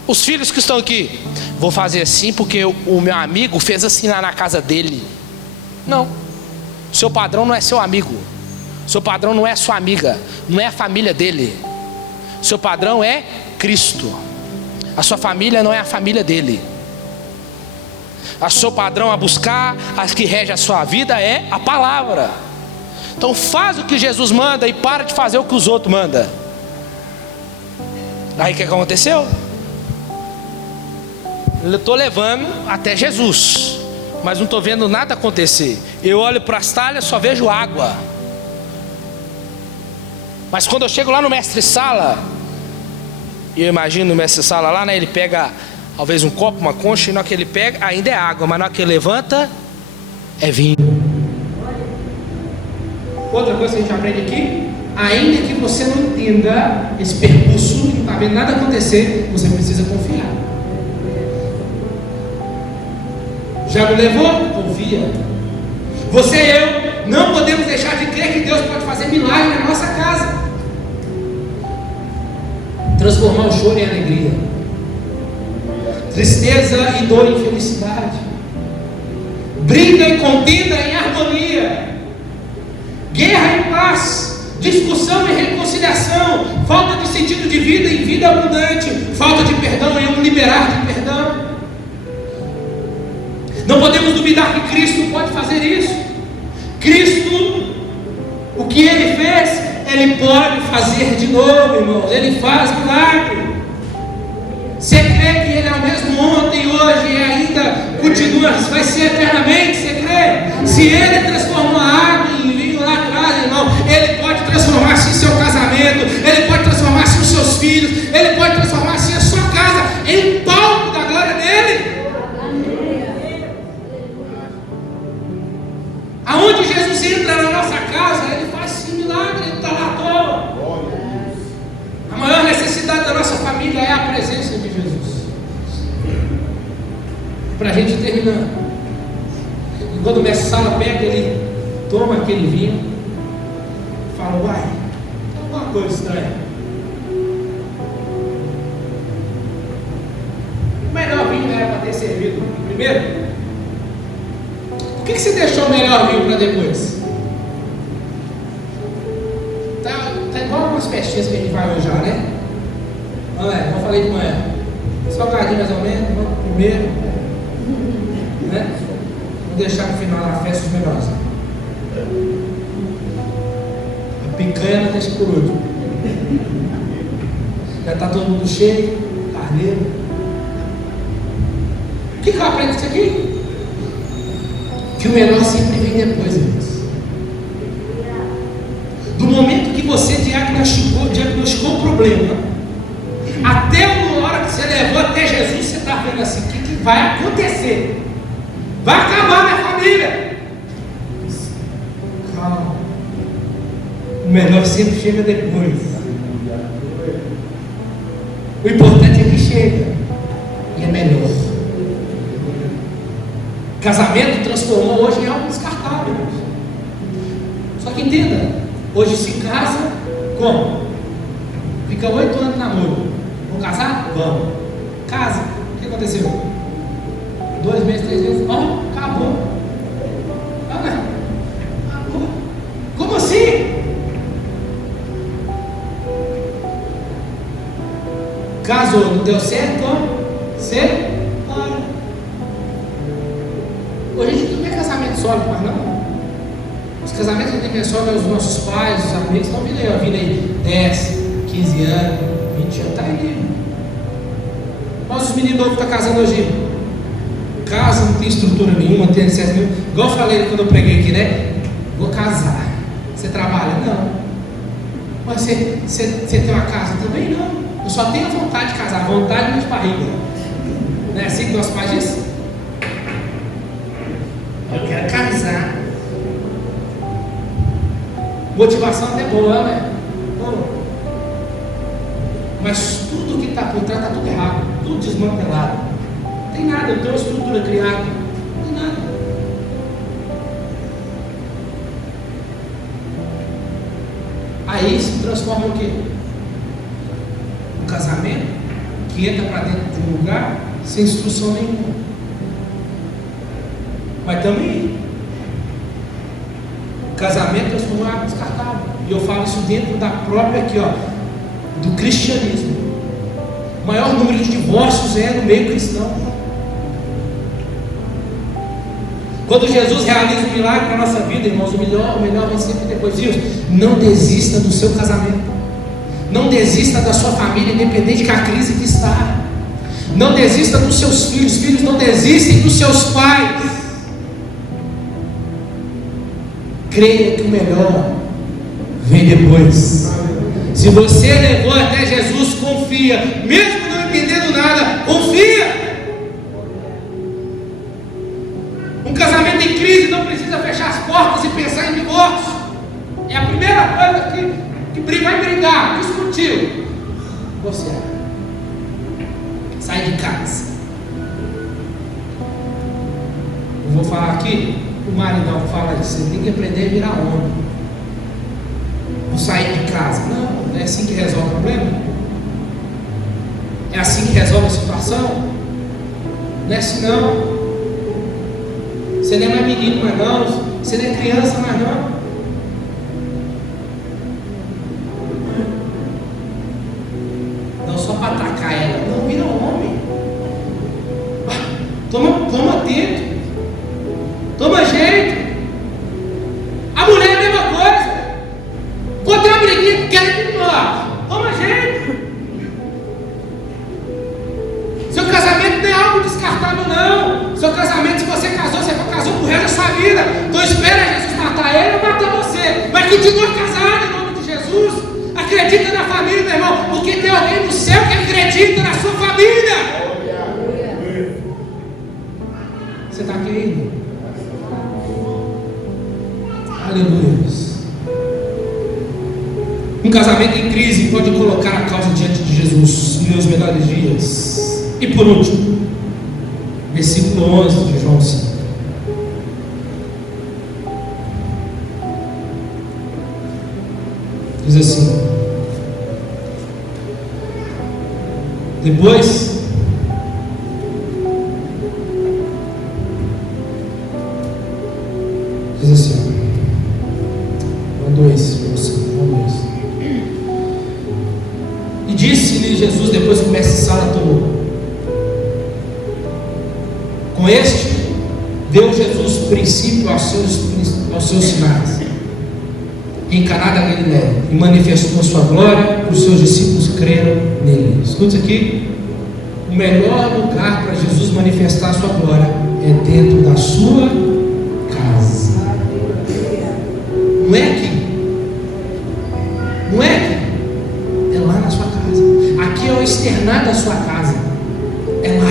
Os filhos que estão aqui, vou fazer assim porque o meu amigo fez assim lá na casa dele. Não. Seu padrão não é seu amigo. Seu padrão não é sua amiga. Não é a família dele. Seu padrão é Cristo. A sua família não é a família dele. O seu padrão a buscar, as que rege a sua vida é a palavra. Então faz o que Jesus manda e para de fazer o que os outros mandam. Aí o que aconteceu? Eu estou levando até Jesus, mas não estou vendo nada acontecer. Eu olho para as talhas, só vejo água. Mas quando eu chego lá no mestre-sala, e eu imagino o mestre-sala lá, né, ele pega talvez um copo, uma concha, e na hora que ele pega, ainda é água, mas na hora que ele levanta, é vinho. Outra coisa que a gente aprende aqui, ainda que você não entenda esse percurso, não está vendo nada acontecer, você precisa confiar. Já me levou? Confia. Você e eu não podemos deixar de crer que Deus pode fazer milagre na nossa casa, transformar o choro em alegria, tristeza e dor em felicidade, briga e contenda em harmonia, guerra em paz, discussão e reconciliação, falta de sentido de vida em vida abundante, falta de perdão em um liberar de perdão. Não podemos duvidar que Cristo pode fazer isso. Cristo, o que Ele fez, Ele pode fazer de novo, irmãos. Ele faz milagre. Você crê que Ele é o mesmo ontem, hoje e ainda continua, vai ser eternamente? Você crê? Se Ele transformou a água em vinho lá atrás, irmão, Ele pode transformar-se em seu casamento, Ele pode transformar-se em seus filhos, Ele pode transformar-se em sua casa, em palco da glória dEle. Aonde Jesus entra na nossa casa, Ele faz sim milagre, Ele está lá à toa. A maior necessidade da nossa família é a presença de Jesus. Para a gente terminar, e quando o mestre Sala pega, ele toma aquele vinho, fala: uai, alguma coisa estranha. O melhor vinho era para ter servido primeiro. Por que você deixou o melhor vinho para depois? Tá igual algumas festinhas que a gente vai hoje já, né? Olha lá, eu falei de manhã. Salgadinho mais ou menos, vamos primeiro, né? Vou deixar no final da festa os melhores. A picanha não deixa por último. Já está todo mundo cheio, carneiro. O que eu aprendo com isso aqui? Que o melhor sempre vem depois, irmãos. Do momento que você diagnosticou o problema, até a hora que você levou até Jesus, você está vendo assim: o que vai acontecer? Vai acabar minha família. Calma. O melhor sempre chega depois. O importante é que chega e é melhor. Casamento transformou hoje em algo descartável. Só que entenda, hoje se casa como? Fica 8 anos de namoro. Vamos casar? Vamos. Casa. O que aconteceu? 2 meses, 3 meses. Ó, acabou. Acabou. Como assim? Casou, não deu certo? Você? Hoje a gente não tem casamento sólido, mas não. Os casamentos que tem só os nossos pais, os amigos, estão vindo aí 10, 15 anos, 20 anos, está aí. Mas os meninos novos que estão casando hoje, casa, não tem estrutura nenhuma, não tem acesso nenhum. Igual eu falei quando eu preguei aqui, né? Vou casar. Você trabalha? Não. Mas você tem uma casa? Também não. Eu só tenho vontade de casar, vontade de barriga. Não é assim que nosso pai diz? Eu quero casar. Motivação até boa, né? Boa. Mas tudo que está por trás está tudo errado, tudo desmantelado. Não tem nada, eu tenho uma estrutura criada. Não tem nada. Aí se transforma o quê? Um casamento que entra para dentro de um lugar sem instrução nenhuma. Mas também, casamento transformou água descartável. E eu falo isso dentro da própria aqui, ó, do cristianismo. O maior número de divórcios é no meio cristão. Quando Jesus realiza um milagre na nossa vida, irmãos, o melhor vem sempre depois disso. Não desista do seu casamento. Não desista da sua família, independente da crise que está. Não desista dos seus filhos. Filhos, não desistem dos seus pais. Creia que o melhor vem depois. Se você levou até Jesus, confia. Mesmo não entendendo nada, confia. Um casamento em crise não precisa fechar as portas e pensar em divórcio. É a primeira coisa que vai brigar, discutir. Você sai de casa. Eu vou falar aqui, o maridão fala isso, você tem que aprender a virar homem. Vou sair de casa. Não é assim que resolve o problema? É assim que resolve a situação? Não é assim não. Você não é mais menino mais não, você não é criança mais não. Não só para atacar ela, não, vira homem. Toma atento, toma jeito. A mulher é a mesma coisa. Quando tem uma briguinha, quer toma jeito. Seu casamento não é algo descartável não. Seu casamento, se você casou pro resto da sua vida. Então espera Jesus matar ele ou matar você. Mas continua casado em nome de Jesus. Acredita na família, meu irmão, porque tem alguém no céu que acredita na sua família. Você está querido? Aleluia. Um casamento em crise pode colocar a causa diante de Jesus nos meus melhores dias. E por último, versículo 11 de João 5. Diz assim: depois diz assim, e disse-lhe Jesus, depois que o mestre Sala tomou, com este deu Jesus princípio aos seus sinais em Caná da Galileia, e manifestou a sua glória, os seus discípulos creram nele. Escute isso aqui. O melhor lugar para Jesus manifestar a sua glória é dentro da sua casa. Não é aqui. Não é aqui. É lá na sua casa. Aqui é o externar da sua casa. É lá.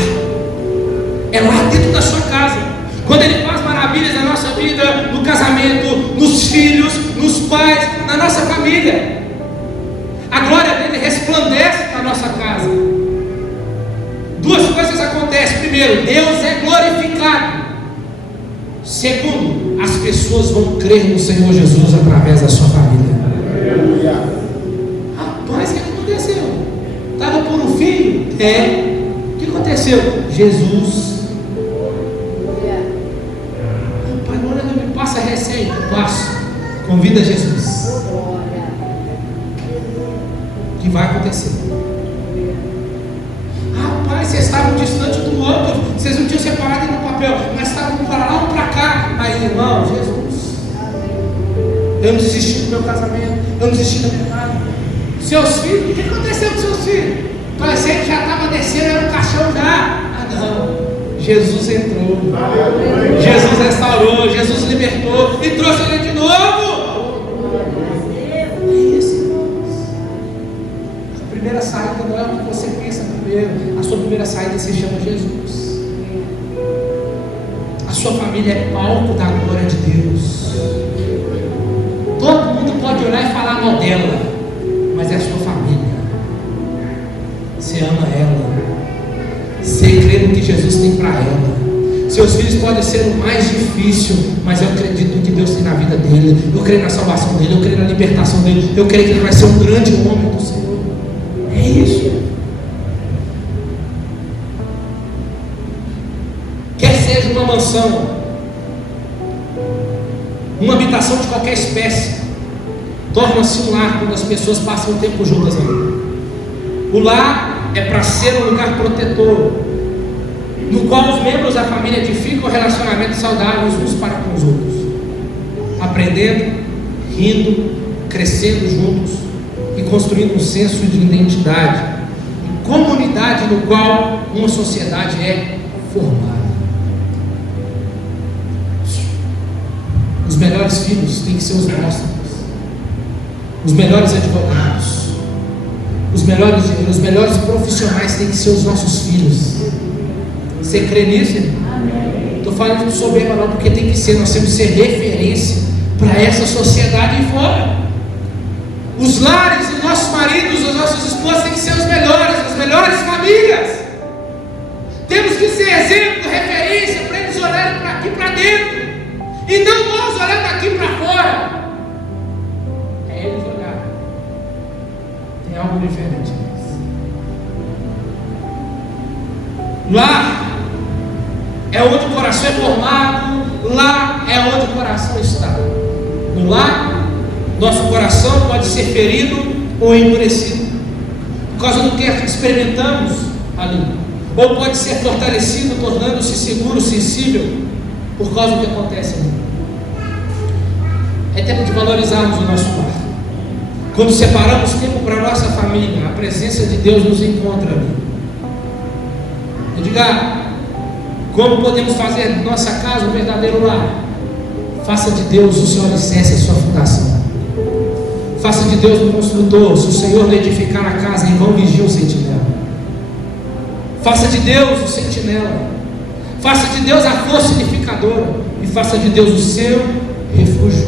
É lá dentro da sua casa. Quando Ele faz maravilhas na nossa vida, no casamento, nos filhos, nos pais, na nossa família, a glória dele resplandece na nossa casa. Duas coisas acontecem. Primeiro, Deus é glorificado. Segundo, as pessoas vão crer no Senhor Jesus através da sua família. Rapaz, o que aconteceu? Estava por um filho? O que aconteceu? Jesus. Rapaz, agora não me passa a receita. Passo. Convida Jesus. O que vai acontecer? Rapaz, vocês estavam distantes do outro, vocês não tinham separado no papel, mas estavam um para lá, um para cá. Mas irmão, Jesus, eu não desisti do meu casamento, eu não desisti da minha casa. Seus filhos, o que aconteceu com seus filhos? Parecia que já estava descendo, era um caixão já. Não. Jesus entrou, Jesus restaurou, Jesus libertou e trouxe ele de novo. É isso, irmãos. A primeira saída não é o que você pensa primeiro. A sua primeira saída se chama Jesus. A sua família é palco da glória de Deus. Todo mundo pode olhar e falar mal dela, mas é a sua família. Você ama ela. Você crê no que Jesus tem para ela. Seus filhos podem ser o mais difícil, mas eu acredito no que Deus tem na vida dele. Eu creio na salvação dele, eu creio na libertação dele. Eu creio que ele vai ser um grande homem do Senhor. É isso. mansão, uma habitação de qualquer espécie, torna-se um lar quando as pessoas passam o tempo juntas ali. O lar é para ser um lugar protetor, no qual os membros da família edificam relacionamentos saudáveis uns para com os outros, aprendendo, rindo, crescendo juntos e construindo um senso de identidade e comunidade no qual uma sociedade é formada. Os melhores filhos têm que ser os nossos, os melhores advogados, os melhores profissionais têm que ser os nossos filhos. Você crê nisso? Estou falando de soberba não, porque tem que ser, nós temos que ser referência para essa sociedade e fora. Os lares, os nossos maridos, os nossos esposos têm que ser os melhores, as melhores famílias. Temos que ser exemplo, referência para eles olharem para aqui para dentro e não nós olhar daqui para fora. É eles olharem. Tem algo diferente nisso. Lá é onde o coração é formado, lá é onde o coração está. No lar, nosso coração pode ser ferido ou endurecido por causa do que experimentamos ali, ou pode ser fortalecido, tornando-se seguro, sensível por causa do que acontece ali. É tempo de valorizarmos o nosso lar. Quando separamos tempo para a nossa família, a presença de Deus nos encontra ali. Eu diga, como podemos fazer de nossa casa um verdadeiro lar? Faça de Deus o seu alicerce, a sua fundação. Faça de Deus um construtor. Se o Senhor não edificar a casa, em vão vigia o sentinela. Faça de Deus o sentinela. Faça de Deus a força unificadora. E faça de Deus o seu refúgio.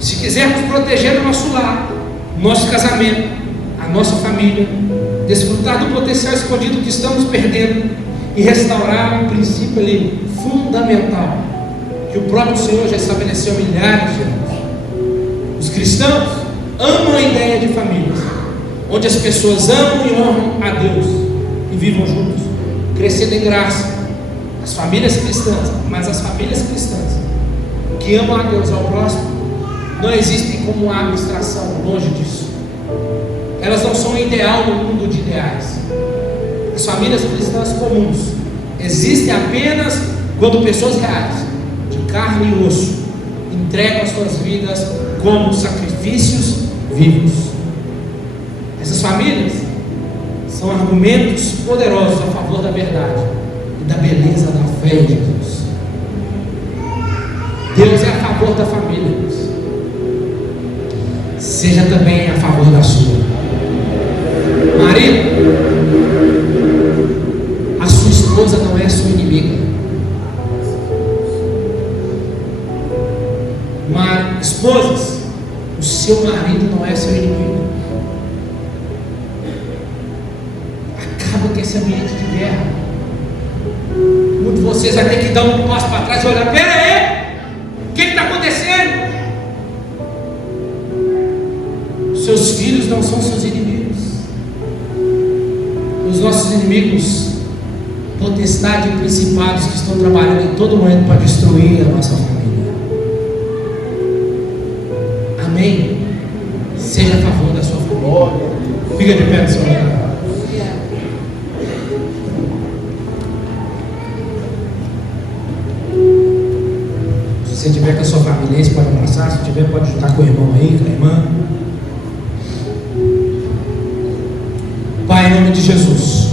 Se quisermos proteger o nosso lar, nosso casamento, a nossa família, desfrutar do potencial escondido que estamos perdendo e restaurar um princípio ali fundamental que o próprio Senhor já estabeleceu há milhares de anos. Os cristãos amam a ideia de famílias, onde as pessoas amam e honram a Deus e vivam juntos, crescendo em graça. As famílias cristãs, mas as famílias cristãs que amam a Deus e ao próximo não existem como uma abstração, longe disso. Elas não são um ideal no mundo de ideais. As famílias cristãs comuns existem apenas quando pessoas reais, de carne e osso, entregam as suas vidas como sacrifícios vivos. Essas famílias são argumentos poderosos a favor da verdade e da beleza da fé em Jesus. Deus é a favor da família, Deus. Seja também a favor da sua. Marido, a sua esposa não é sua inimiga. Esposas, o seu marido não é seu inimigo. Acaba com esse ambiente de guerra. Muitos de vocês vai ter que dar um passo para trás e olhar: pera aí, o que está acontecendo? Seus filhos não são seus inimigos. Os nossos inimigos, potestade e principados que estão trabalhando em todo momento para destruir a nossa família. Amém? Seja a favor da sua família. Fica de pé no seu lugar. Se você tiver com a sua família, você pode abraçar. Se tiver, pode juntar com o irmão aí, com a irmã. Pai, em nome de Jesus,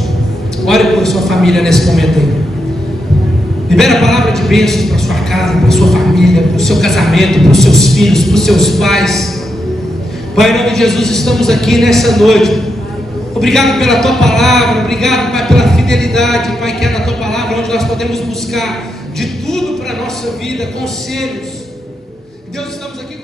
ore por sua família nesse momento aí. Libera a palavra de bênçãos para a sua casa, para a sua família, para o seu casamento, para os seus filhos, para os seus pais. Pai, em nome de Jesus, estamos aqui nessa noite. Obrigado pela tua palavra, obrigado, Pai, pela fidelidade, Pai, que é na tua palavra, onde nós podemos buscar de tudo para a nossa vida, conselhos. Deus, estamos aqui